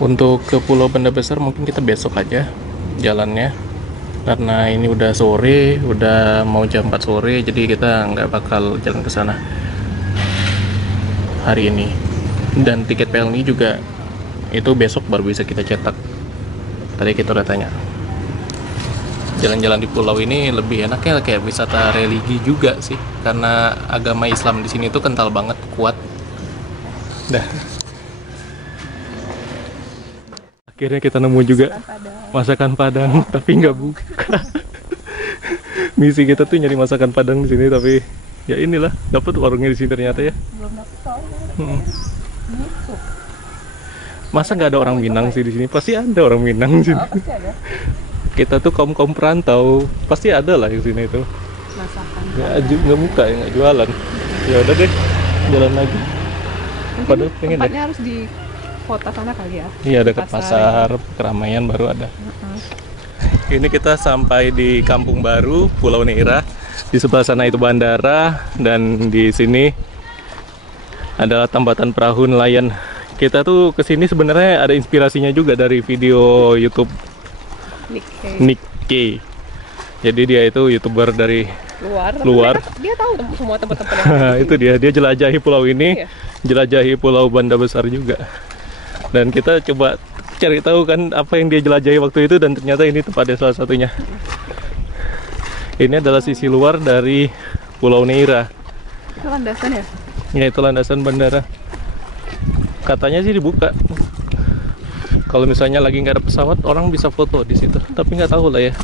Untuk ke Pulau Banda Besar mungkin kita besok aja jalannya. Karena ini udah sore, udah mau jam 4 sore, jadi kita nggak bakal jalan ke sana hari ini. Dan tiket PLN juga itu besok baru bisa kita cetak. Tadi kita udah tanya. Jalan-jalan di pulau ini lebih enaknya kayak wisata religi juga sih, karena agama Islam di sini tuh kental banget, kuat. Dah. Akhirnya kita nemu juga masakan Padang, tapi nggak buka. Misi kita tuh nyari masakan Padang di sini, tapi ya inilah dapat warungnya di sini ternyata ya. Belum dapet soalnya. Masa nggak ada orang Minang sih di sini? Pasti ada orang Minang di sini. Pasti ada. Kita tuh kaum perantau, pasti ada lah di sini tuh. Masakan. Nggak buka ya, nggak jualan. Ya udah deh, jalan lagi. Padahal pengen deh. Tempatnya harus di kota sana kali ya. Iya, dekat pasar keramaian baru ada. Ini kita sampai di Kampung Baru Pulau Neira. Di sebelah sana itu bandara, dan di sini adalah tambatan perahu nelayan. Kita tuh kesini sebenarnya ada inspirasinya juga dari video YouTube Nick K. Jadi dia itu YouTuber dari luar. Dia tahu semua tempat-tempat yang itu dia jelajahi pulau ini, iya. Jelajahi Pulau Banda Besar juga. Dan kita coba cari tahu kan apa yang dia jelajahi waktu itu, dan ternyata ini tempatnya salah satunya. Ini adalah sisi luar dari Pulau Neira. Itu landasan ya? Ya, itu landasan bandara. Katanya sih dibuka. Kalau misalnya lagi nggak ada pesawat, orang bisa foto di situ. Tapi nggak tahu lah ya.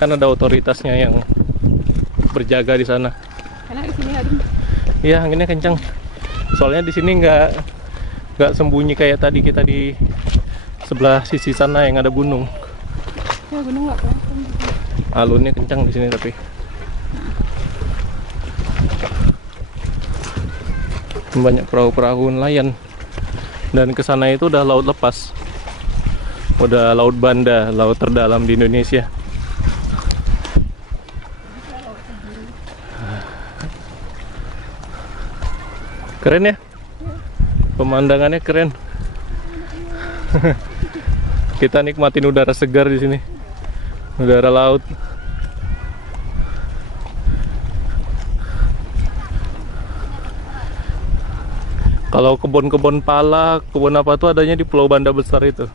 Kan ada otoritasnya yang berjaga di sana. Karena di sini adem. Iya, anginnya kencang. Soalnya di sini nggak sembunyi kayak tadi kita di sebelah sisi sana yang ada gunung. Ya, gunung nggak kelihatan. Alunnya kencang di sini tapi. Banyak perahu-perahu nelayan. Dan ke sana itu udah laut lepas. Udah Laut Banda, laut terdalam di Indonesia. Keren ya? Pemandangannya keren. Kita nikmatin udara segar di sini. Udara laut. Kalau kebun-kebun pala, kebun apa tuh adanya di Pulau Banda besar itu.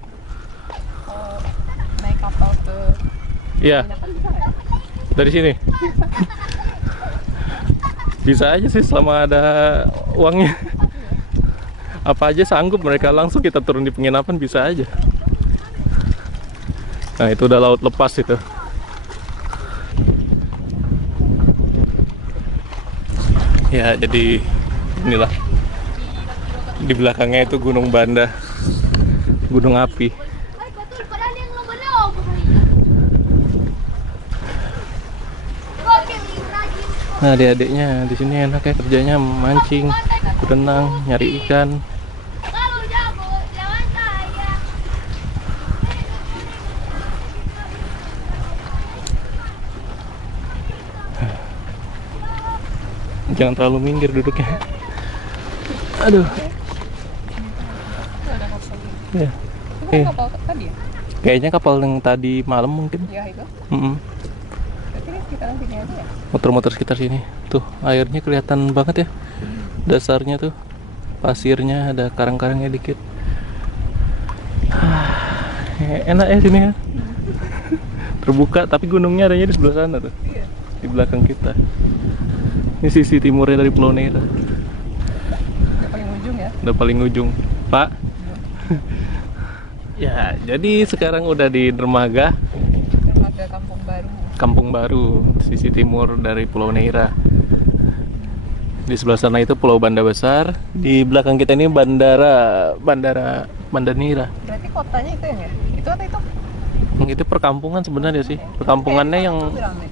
Naik kapal ke Iya, penginapan bisa nggak ya? dari sini. Bisa aja sih selama ada uangnya. Apa aja sanggup mereka, langsung kita turun di penginapan bisa aja. Nah itu udah laut lepas itu. Ya jadi inilah. Di belakangnya itu Gunung Banda, gunung api. Nah adik-adiknya di sini enak ya kerjanya, mancing, berenang, nyari ikan. Jangan terlalu minggir duduknya. Aduh. Ya. Itu kan kapal tadi ya? Kayaknya kapal yang tadi malam mungkin. Iya itu. Berarti ini sekitaran sini aja ya? Motor-motor sekitar sini. Tuh airnya kelihatan banget ya. Dasarnya tuh pasirnya, ada karang-karangnya dikit. Enak ya sini ya. Terbuka tapi gunungnya adanya di sebelah sana tuh. Iya. Di belakang kita. Ini sisi timurnya dari Pulau Neira. Udah paling ujung ya? Udah paling ujung, Pak. Ya, jadi sekarang udah di Dermaga, Dermaga Kampung Baru. Kampung Baru, sisi timur dari Pulau Neira. Di sebelah sana itu Pulau Banda besar. Di belakang kita ini Bandara Neira. Berarti kotanya itu yang ya? Itu atau itu? Itu perkampungan sebenarnya sih. Perkampungannya yang Itu rame.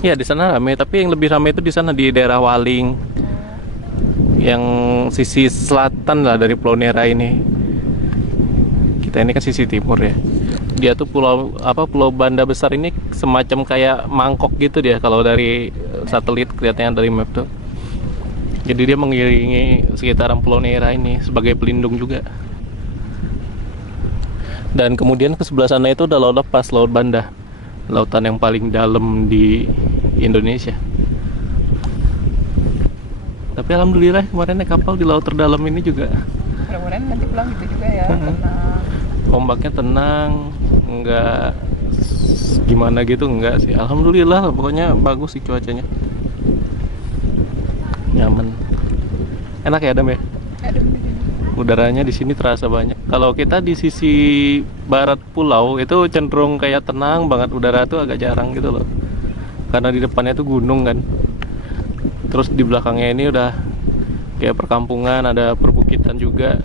ya di sana ramai, tapi yang lebih ramai itu di sana di daerah Waling. Yang sisi selatan lah dari Pulau Neira ini. Kita ini kan sisi timur ya. Dia tuh Pulau Banda besar ini semacam kayak mangkok gitu dia kalau dari satelit kelihatannya dari map tuh. Jadi dia mengiringi sekitaran Pulau Neira ini sebagai pelindung juga. Dan kemudian ke sebelah sana itu udah laut lepas, Laut Banda. Lautan yang paling dalam di Indonesia. Tapi alhamdulillah kemarin naik kapal di laut terdalam ini juga. Mudah-mudahan nanti pulang gitu juga ya. Tenang. Ombaknya tenang, enggak gimana gitu, enggak sih. Alhamdulillah pokoknya bagus sih cuacanya. Nyaman. Enak ya Adam ya? Ada di sini. Udaranya di sini terasa banyak. Kalau kita di sisi barat pulau itu cenderung kayak tenang banget, udara tuh agak jarang gitu loh. Karena di depannya tuh gunung kan. Terus di belakangnya ini udah kayak perkampungan, ada perbukitan juga.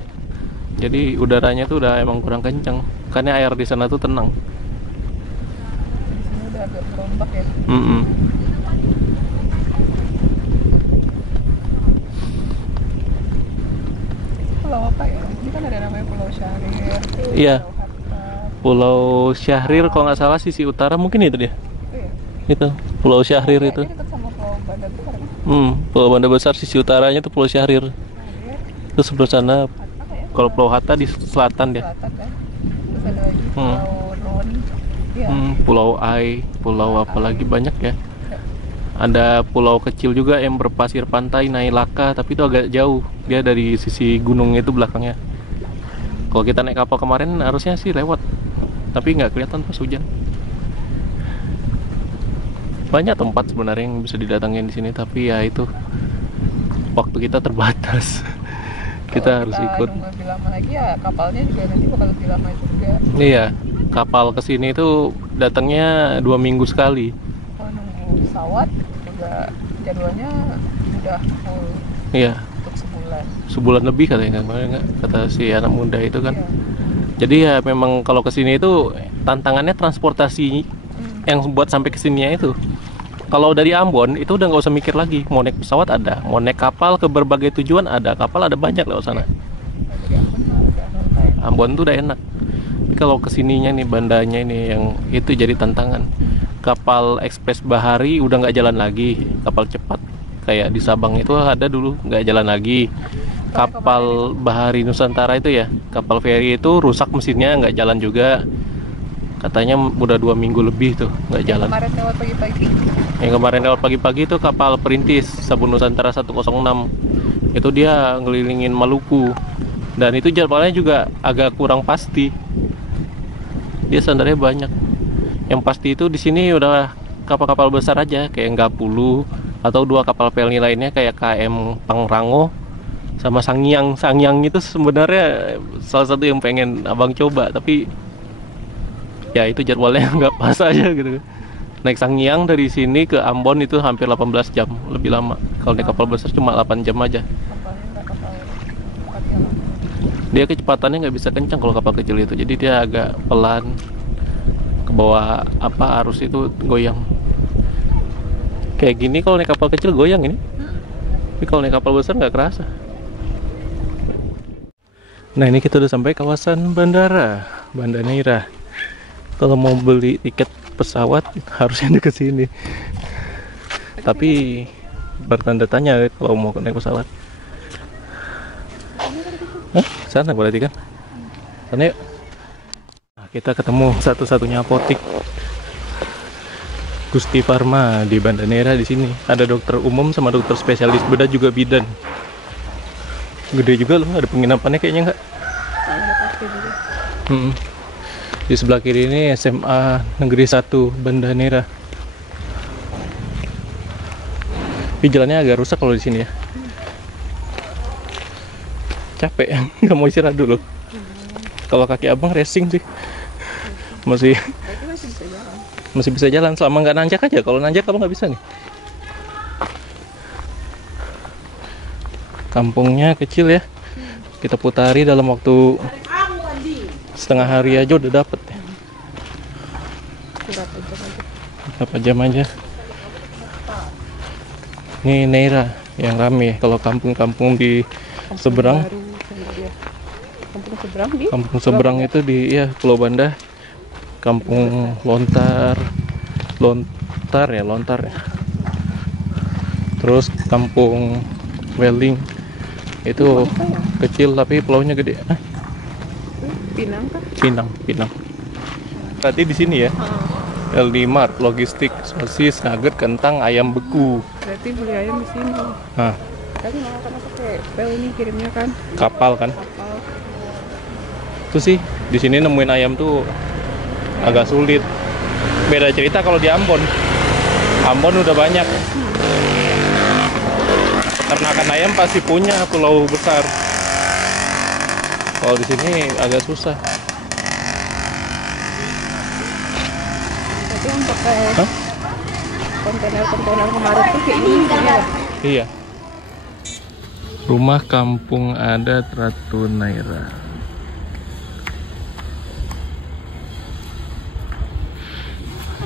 Jadi udaranya tuh udah emang kurang kencang. Karena air di sana tuh tenang. Di sini udah agak berombak ya. Pulau apa ya? Ini kan ada namanya Pulau Syahrir. Iya. Pulau Hatta. Pulau Syahrir kalau nggak salah sisi utara mungkin itu dia. Itu ya? Itu Pulau Syahrir itu. Ini dekat sama Pulau Banda tuh karena Pulau Banda besar sisi utaranya tuh Pulau Syahrir. Syahrir. Itu sebelah sana. Hatta ya? Kalau Pulau Hatta di selatan dia. Selatan kan. Terus ada lagi Pulau Ron. Iya. Pulau Ai, pulau apa lagi banyak ya. Ada pulau kecil juga yang berpasir pantai, Nailaka, tapi itu agak jauh. Dia dari sisi gunung itu belakangnya. Kalau kita naik kapal kemarin harusnya sih lewat, tapi nggak kelihatan pas hujan. Banyak tempat sebenarnya yang bisa didatangin di sini, tapi ya itu waktu kita terbatas. Kita harus ikut. Kalau lebih lama lagi ya kapalnya juga nanti bakal lebih lama juga. Iya, kapal kesini itu datangnya 2 minggu sekali. Kalau nunggu pesawat juga jadwalnya udah full Iya, untuk sebulan. sebulan lebih katanya nggak kata si anak muda itu kan. Iya. Jadi ya memang kalau kesini itu tantangannya transportasi yang buat sampai kesininya itu. Kalau dari Ambon itu udah nggak usah mikir lagi, mau naik pesawat ada, mau naik kapal ke berbagai tujuan ada, kapal ada banyak lewat sana. Dari Ambon udah santai. Ambon tuh udah enak. Tapi kalau kesininya nih, bandanya ini yang itu jadi tantangan. Kapal ekspres bahari udah nggak jalan lagi, kapal cepat kayak di Sabang itu ada dulu nggak jalan lagi. Kapal bahari Nusantara itu ya, kapal feri itu rusak mesinnya, nggak jalan juga. Katanya udah 2 minggu lebih tuh nggak jalan. Kemarin lewat pagi-pagi. Yang kemarin lewat pagi-pagi itu kapal perintis Sabun Nusantara 106. Itu dia ngelilingin Maluku. Dan itu jadwalnya juga agak kurang pasti. Dia standarnya banyak. Yang pasti itu di sini udah kapal-kapal besar aja kayak Enggapulu atau 2 kapal pelni lainnya kayak KM Pangrango sama Sangyang. Sangyang itu sebenarnya salah satu yang pengen abang coba, tapi ya itu jadwalnya nggak pas aja gitu. Naik Sangyang dari sini ke Ambon itu hampir 18 jam, lebih lama. Kalau naik kapal besar cuma 8 jam aja. Dia kecepatannya nggak bisa kencang kalau kapal kecil itu, jadi dia agak pelan ke bawah arus itu goyang. Kayak gini kalau naik kapal kecil goyang ini, tapi kalau naik kapal besar nggak kerasa. Nah ini kita udah sampai kawasan bandara Banda Neira. Kalau mau beli tiket pesawat harusnya ke sini. Tapi bertanda tanya kalau mau naik pesawat. Hah? Sana berarti kan? Sana yuk. Nah, kita ketemu satu-satunya apotik Gusti Pharma di Banda Neira di sini. Ada dokter umum sama dokter spesialis bedah juga bidan. Gede juga loh, ada penginapannya kayaknya nggak? Di sebelah kiri ini SMA Negeri 1 Banda Neira. Tapi jalannya agak rusak kalau di sini ya. Capek, nggak mau istirahat dulu. Kalau kaki abang racing sih, masih bisa jalan selama nggak nanjak aja. Kalau nanjak abang nggak bisa nih. Kampungnya kecil ya. Kita putari dalam waktu setengah hari aja udah dapet ya. Berapa jam aja. Ini Neira yang rame. Kalau kampung-kampung di seberang, kampung seberang itu di Pulau Banda, kampung Lontar ya. Terus kampung Weling itu kecil tapi pulaunya gede. Pinang kan? Pinang. Berarti di sini ya. LD Mart, logistik, sosis, nugget, kentang, ayam beku. Berarti beli ayam di sini. Nah, Tapi mau kan pakai pel ini kirimnya kan? kapal kan. Kapal. Itu sih di sini nemuin ayam tuh agak sulit. Beda cerita kalau di Ambon. Ambon udah banyak. Ternakan ayam pasti punya pulau besar. Kalau di sini agak susah. Tapi yang pakai kontainer kemarin tuh kayak ini ya? Iya. Rumah kampung adat Ratu Neira.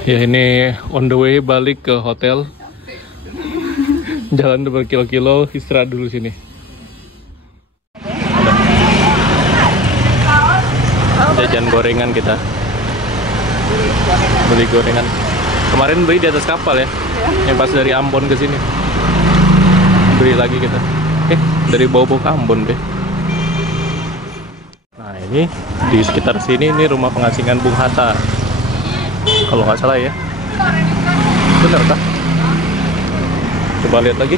Ya ini on the way balik ke hotel. Jalan berkilo-kilo, istirahat dulu sini. Jajan gorengan kita. Beli gorengan. Kemarin beli di atas kapal ya. Yang pas dari Ambon ke sini. Beli lagi kita. Dari bau-bau Ambon deh. Nah ini di sekitar sini ini rumah pengasingan Bung Hatta. Kalau nggak salah ya. Bener kah? Coba lihat lagi.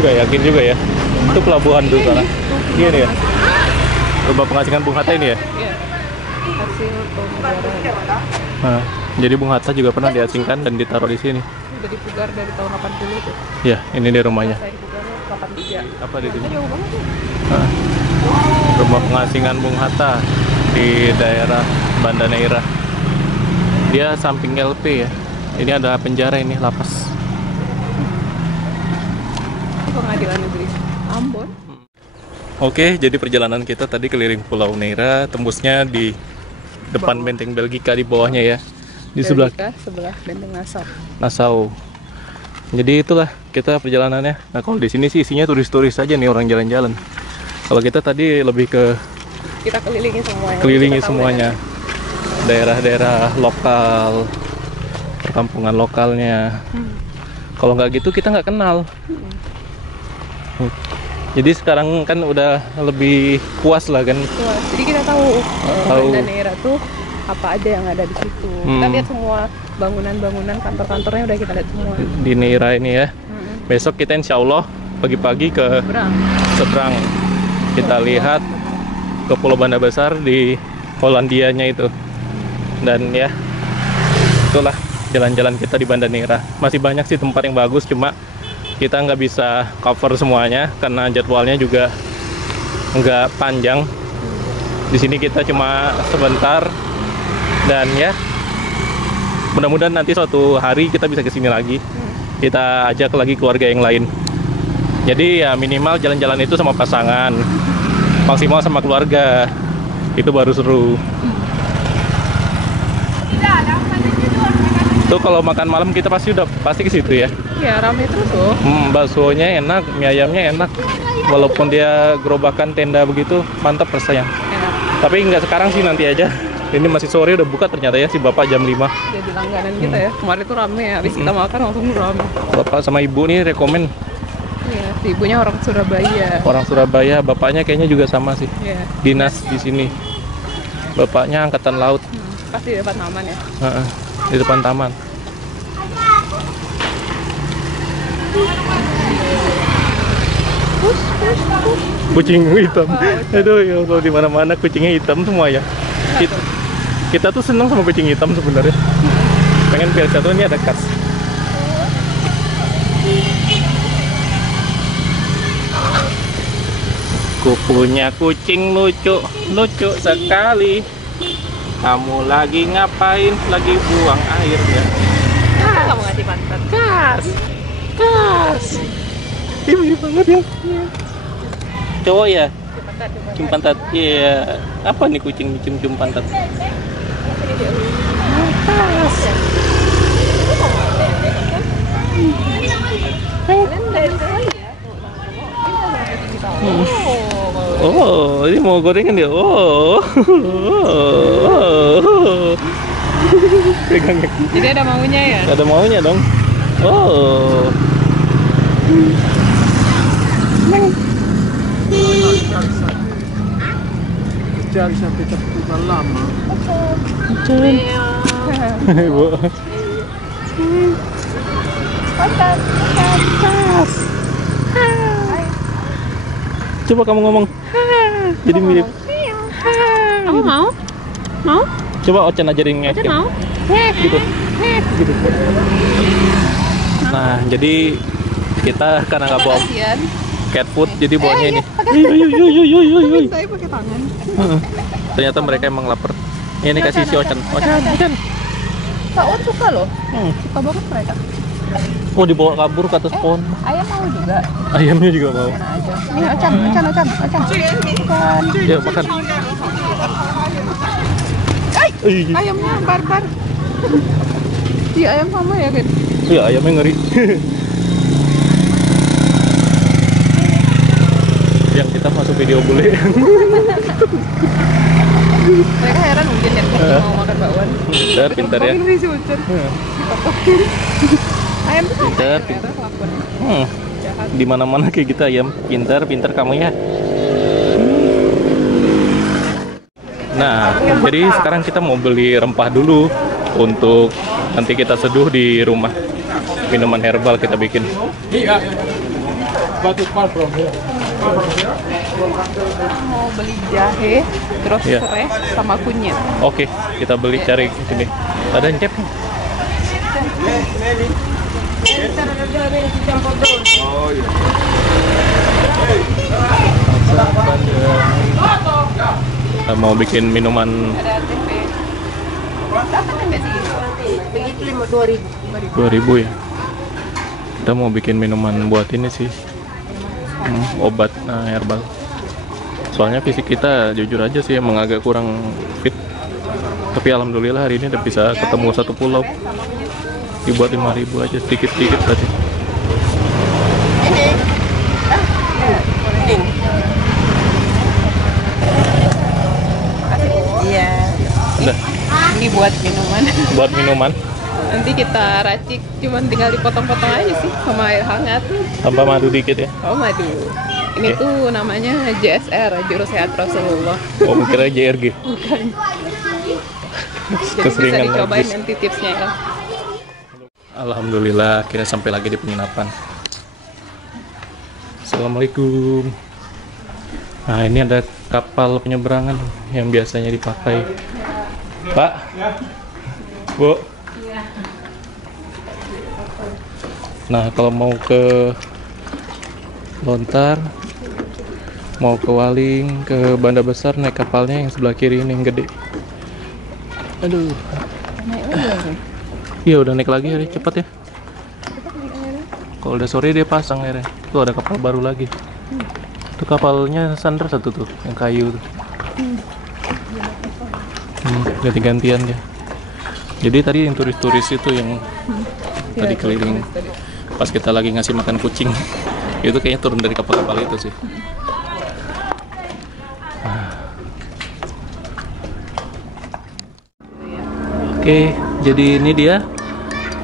Nggak yakin juga ya. Itu pelabuhan tuh sana. Iya nih ya. Rumah pengasingan Bung Hatta ini ya. Iya. Hasil pembugaran. Nah, jadi Bung Hatta juga pernah diasingkan dan ditaruh di sini. Udah dipugar dari tahun 80 tuh. Ya, ini dia rumahnya. Saya dipugarnya 83. Apa di sini? Jauh banget tuh. Nah, rumah pengasingan Bung Hatta di daerah Banda Neira. Dia samping LP ya. Ini ada penjara ini, lapas. Pengadilan negeri Ambon. Oke, jadi perjalanan kita tadi keliling Pulau Neira, tembusnya di depan Benteng Belgika di bawahnya ya. Di sebelah Benteng Nassau. Nassau. Jadi itulah kita perjalanannya. Nah kalau di sini sih isinya turis-turis aja nih, orang jalan-jalan. Kalau kita tadi lebih ke kita kelilingi semuanya. Kelilingi Kita tahu semuanya. Daerah-daerah lokal, perkampungan lokalnya. Kalau nggak gitu kita nggak kenal. Jadi sekarang kan udah lebih puas lah kan. Jadi kita tahu Tahu. Banda Neira tuh apa aja yang ada di situ. Kita lihat semua bangunan-bangunan kantor-kantornya udah kita lihat semua. Di Neira ini ya. Besok kita insya Allah pagi-pagi ke seberang. Kita lihat ke Pulau Banda Besar di Hollandianya itu. Dan ya, itulah jalan-jalan kita di Banda Neira. Masih banyak sih tempat yang bagus, cuma kita nggak bisa cover semuanya karena jadwalnya juga nggak panjang. Di sini kita cuma sebentar, dan ya mudah-mudahan nanti suatu hari kita bisa kesini lagi. Kita ajak lagi keluarga yang lain. Jadi ya minimal jalan-jalan itu sama pasangan, maksimal sama keluarga, itu baru seru. Tuh kalau makan malam kita pasti ke situ ya. Iya, ramai terus loh. Baksonya enak, mie ayamnya enak. Walaupun dia gerobakan tenda begitu, mantap rasanya. Enak. Tapi nggak sekarang sih, nanti aja. Ini masih sore udah buka ternyata ya, si bapak jam 5. Jadi langganan kita ya. Kemarin tuh rame ya, habis kita makan langsung rame. Bapak sama ibu nih rekomen. Iya, si ibunya orang Surabaya. Orang Surabaya, bapaknya kayaknya juga sama sih. Iya. Dinas di sini. Bapaknya angkatan laut. Pasti dapat aman ya. Di depan taman. Kucing hitam. Aduh ya Allah, di mana-mana kucingnya hitam semua ya. Kita tuh senang sama kucing hitam sebenarnya. Pengen biar satu ini ada khas. Ku punya kucing lucu sekali. Kamu lagi ngapain? Lagi buang air ya? Kamu ngasih pantat. Kas. Ini banget ya. Cowok ya? Cium pantat. Iya. Apa nih kucing cium pantat? Oh, ini mau gorengan dia. Pegangnya. Jadi ada maunya ya? Ada maunya dong. Oh. Cari sampai terbuka lama. Ibu. Coba kamu ngomong. Jadi mirip. Kamu mau? Mau? Coba Ocan ajarin ngek. Mau? Gitu. Gitu. Nah, jadi kita karena nggak bawa cat food, jadi bawanya ini. Saya pakai tangan. Ternyata mereka emang lapar. Ini kasih si Ocan. Ocan. Kak Ot suka loh. Suka banget mereka. Oh, dibawa kabur ke atas pohon. Ayam mau juga. Ayamnya juga mau. Ini Ocan. Ya, makan. Ayamnya barbar. Iya, ayam sama ya, Ken? Iya, ayamnya ngeri. Yang kita masuk video bule. Mereka heran mungkin ya, mau makan bakwan. Pintar ya. Ini si Ucen. Ayam tuh Pintar. Di mana-mana kayak gitu ayam. Pintar kamu ya. Nah, jadi sekarang kita mau beli rempah dulu untuk nanti kita seduh di rumah. Minuman herbal kita bikin. mau beli jahe, terus Iya. serai sama kunyit. Oke, kita beli cari sini. Ada encep. Kita mau bikin minuman. Ada tempe. Berapa tempe sih? Begitu 2.000. 2.000 ya. Kita mau bikin minuman buat ini sih. Obat herbal. Soalnya fisik kita jujur aja sih emang agak kurang fit. Tapi alhamdulillah hari ini udah bisa ketemu satu pulau. Dibuat 5.000 aja, sedikit-sedikit berarti. Ini. buat minuman. Buat minuman Nanti kita racik, cuman tinggal dipotong-potong aja sih sama air hangat. tanpa madu dikit ya. Oh, madu. Ini Oke. tuh namanya JSR, Juru Sehat Rasulullah. Oh, kira JRG. Jadi bisa Keseringan dicobain lagi. nanti tipsnya ya. Alhamdulillah akhirnya sampai lagi di penginapan. Assalamualaikum. Nah, ini ada kapal penyeberangan yang biasanya dipakai. Pak, Bu. Nah, kalau mau ke Lontar, mau ke Waling, ke Banda Besar, naik kapalnya yang sebelah kiri ini yang gede. Aduh. Iya, udah naik lagi hari cepet ya. Kalau udah sore dia pasang airnya. Tuh ada kapal baru lagi. Itu kapalnya Sandra satu tuh, yang kayu tuh. Ganti-gantian dia. Jadi tadi yang turis-turis itu yang tadi keliling. Pas kita lagi ngasih makan kucing, itu kayaknya turun dari kapal-kapal itu sih. Oke, jadi ini dia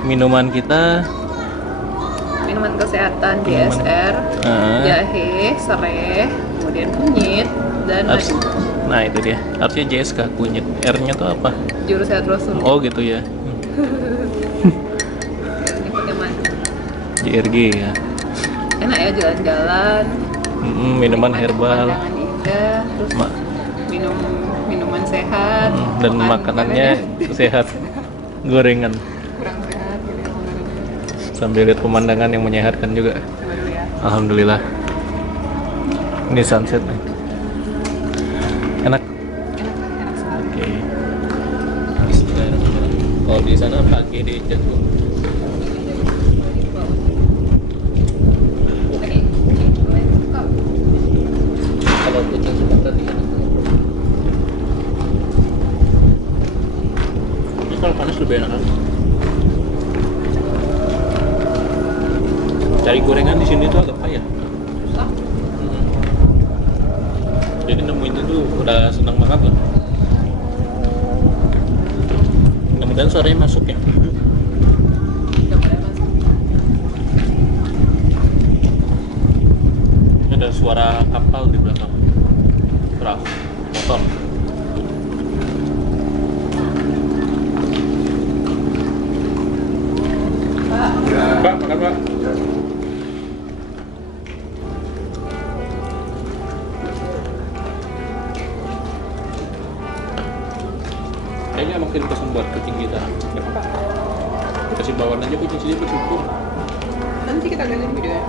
minuman kita. Minuman kesehatan JSR, jahe, serai, kemudian kunyit, dan Harus, nah itu dia. Harusnya JSK kunyit. R-nya tuh apa? Juru Sehat Rasulullah. Oh gitu ya. Ini pakai madu. JRG ya. Enak ya jalan-jalan. Minuman herbal. Pemandangan indah, terus Ma- minum minuman sehat. Dan makan makanannya sehat. Gorengan. kurang sehat gitu. Sambil lihat pemandangan yang menyehatkan juga. Baru ya. Alhamdulillah. Ini sunset nih. Enak. Enak sekali. Oke. Bismillahirrahmanirrahim. Kalau di sana pagi di Jagung. Kalau kucing Sumatera di sana. Ini kalau panas lebih enak kan? Cari gorengan di sini tuh agak payah. Jadi nemuin itu tuh udah senang banget lah. Mudah-mudahan suaranya masuk ya. Ini ada suara kapal di belakang. Perahu, motor. Pak, makan Pak. Kayaknya makin pesan buat kucing kita. Ya, Pak. Kasih bawaan aja kucing sini bersyukur. Nanti kita ganti videonya.